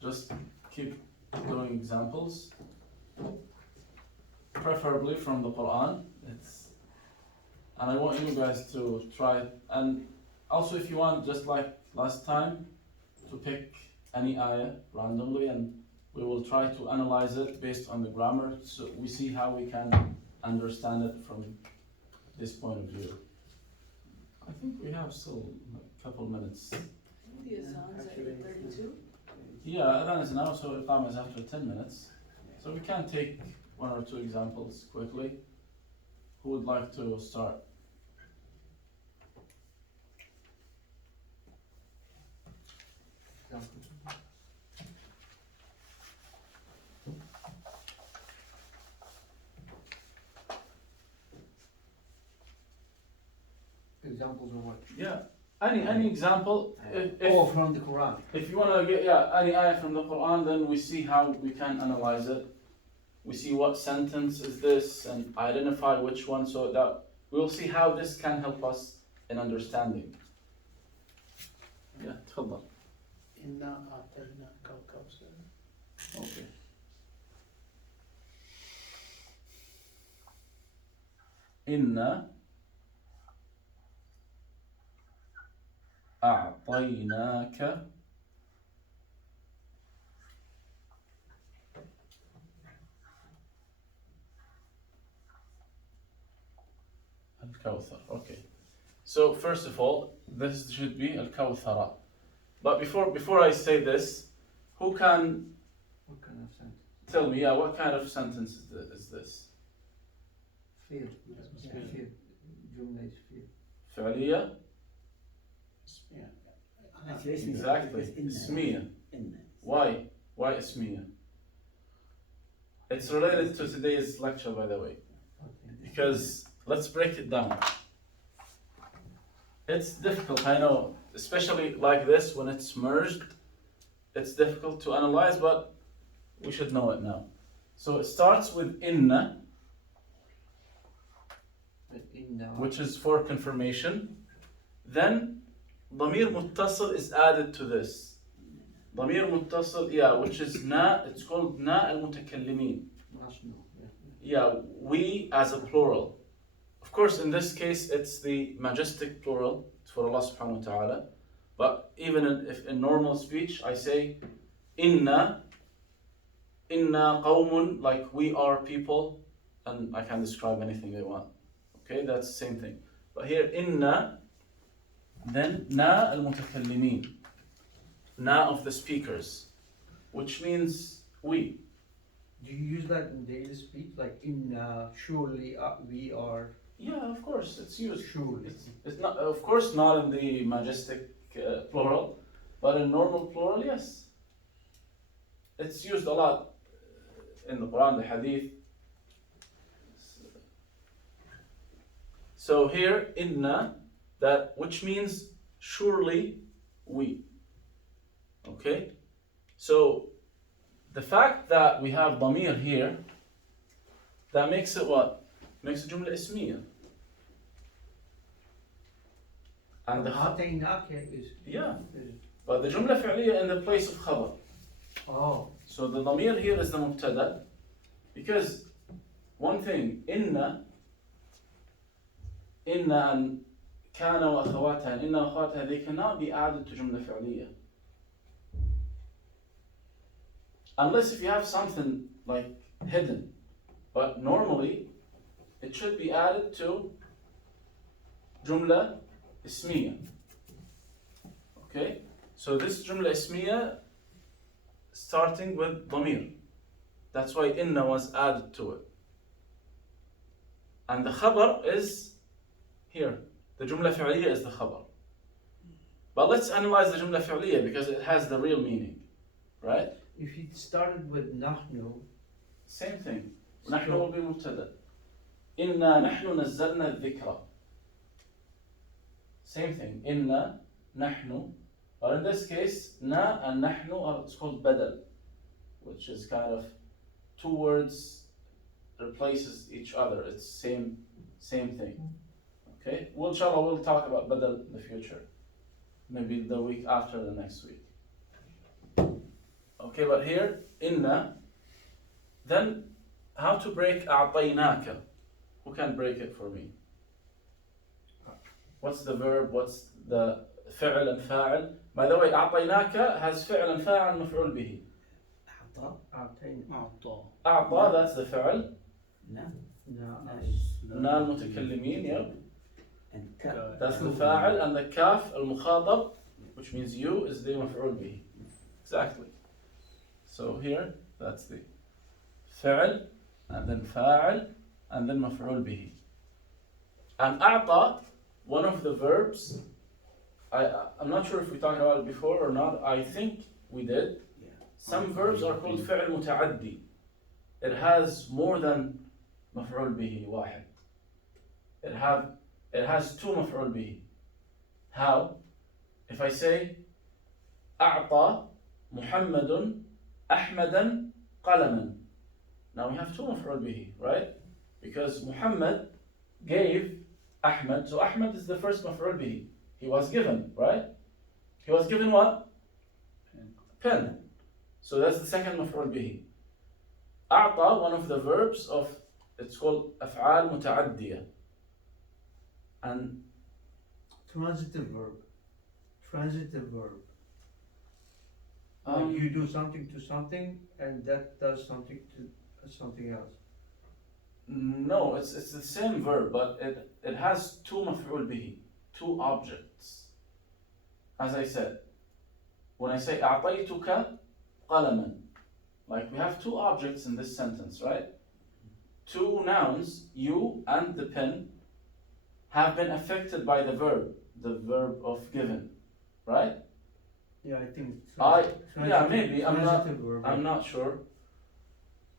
just keep doing examples, preferably from the Quran. And I want you guys to try it. And also if you want, just like last time, to pick any ayah randomly, and we will try to analyze it based on the grammar, so we see how we can understand it from this point of view. I think we have still a couple minutes. I think the Azan's at 8:32. Yeah, Adhan is now, so Iqama is after 10 minutes. So we can take 1 or 2 examples quickly. Who would like to start? Examples of what? Yeah, any example. If From the Quran. you want to get any ayah from the Quran, then we see how we can analyze it. We see what sentence is this and identify which one, so that we'll see how this can help us in understanding. Yeah, تفضل. إنا أعطيناك الكوثر. Okay. إنا أعطيناك الكوثر. Okay. So first of all, this should be الكوثر. But before I say this, who can What kind of sentence? tell me, what kind of sentence is this? Feel. Yeah. Feel. Jumla is feel. فعلية? Yeah. Exactly. اسمية. Why? Why اسمية? It's related to today's lecture, by the way. Okay. Because let's break it down. It's difficult, I know, especially like this when it's merged. It's difficult to analyze, but we should know it now. So it starts with inna, which is for confirmation. Then ضمير متصل is added to this. ضمير متصل, which is na. It's called na al-mutakallimin. National. Yeah, we as a plural. Of course, in this case, it's the majestic plural for Allah subhanahu wa ta'ala. But even if in normal speech, I say, inna qawmun, like we are people, and I can describe anything I want. Okay, that's the same thing. But here, inna, then na al-mutakallimin, na of the speakers, which means we. Do you use that in daily speech? Like surely we are. Yeah, of course, it's used. Surely. It's not, of course, not in the majestic plural, but in normal plural, yes. It's used a lot in the Quran, the Hadith. So here, inna, that which means surely we. Okay, so the fact that we have ضمير here, that makes it what? Makes it جملة اسمية. And the أعطيناك is. Yeah. is but the جملة فعلية in the place of خبر. oh. So the ضمير here is the مبتدا, because one thing إن and كان وأخواتها and إن وأخواتها, they cannot be added to جملة فعلية unless if you have something like hidden, but normally it should be added to جملة اسمية. Okay, so this جملة اسمية starting with ضمير, that's why إن was added to it, and the خبر is here. The جملة فعلية is the خبر. But let's analyze the جملة فعلية because it has the real meaning, right? If it started with نحن. Same thing. نحن will be مبتدأ. إنا نحن نزلنا الذكر. Same thing. إنا نحن. But in this case, na and نحن are, it's called بدل, which is kind of two words replaces each other. It's same thing. Okay. Well, inshallah, we'll talk about بدل in the future. Maybe the week after the next week. Okay, but here, إنا. Then, how to break أعطيناك? Who can break it for me? What's the verb? What's the فعل and فاعل? By the way, أعطيناك has فعل and فاعل مفعول به. أعطى. أعطى. أعطى, that's the فعل. نعم. نا المتكلمين, yep. And كا. That's the فاعل, and the كاف المخاطب, which means you, is the مفعول به. Exactly. So here, that's the فعل, and then فاعل, and then مفعول به. And أعطى, one of the verbs, I'm not sure if we talked about it before or not. I think we did. Yeah. Some verbs are called فعل متعدي. It has more than مفعول به واحد. It has two مفعول به. How? If I say أعطى محمد أحمدا قلما. Now we have two مفعول به, right? Because Muhammad gave Ahmed, so Ahmed is the first مفعول به. He was given, right? He was given what? Pen. So that's the second مفعول به. أعطى, one of the verbs of, it's called أفعال متعدية. And Transitive verb. Transitive verb. Like you do something to something and that does something to something else. no, it's the same verb, but it has two مفعول به, two objects. As I said, when I say أعطيتك قلما, like we have two objects in this sentence, right? Two nouns, you and the pen, have been affected by the verb of given, right? Yeah, I think. Yeah, maybe, transitive verb. I'm not sure.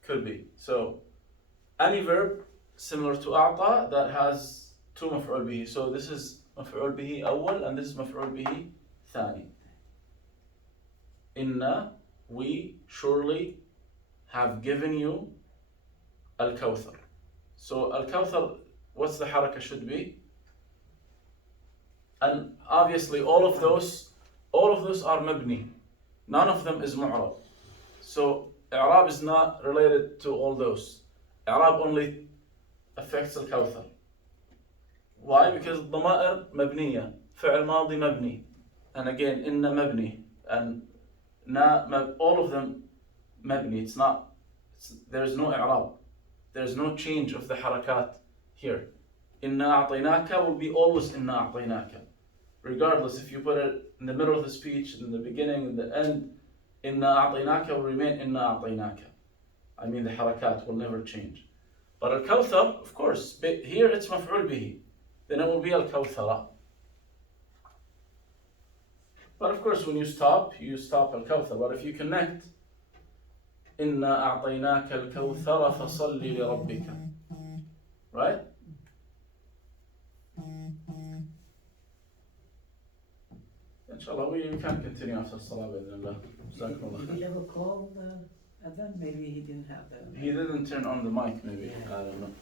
Could be. So, any verb similar to أعطى that has two مفعول به. So this is مفعول به أول and this is مفعول به ثاني. إنا, we surely have given you الكوثر. So الكوثر, what's the حركة should be? And obviously all of those are مبني. None of them is معرب. So إعراب is not related to all those. إعراب only affects الكوثر. Why? Because الضمائر مبنية. فعل ماضي مبني. And again, إن مبني. And all of them مبني. There's no إعراب. There's no change of the حركات here. إنا أعطيناك will be always إنا أعطيناك. Regardless if you put it in the middle of the speech, in the beginning, in the end, إنا أعطيناك will remain إنا أعطيناك. I mean the حركات will never change. But الكوثر, of course, here it's مفعول به. Then it will be الكوثر. But of course when you stop الكوثر. But if you connect إنا أعطيناك الكوثر فصل لربك. Right? Inshallah, we can continue after Salah بإذن الله. Did he ever call the Adhan? Maybe he didn't have the. He didn't turn on the mic, maybe. I don't know.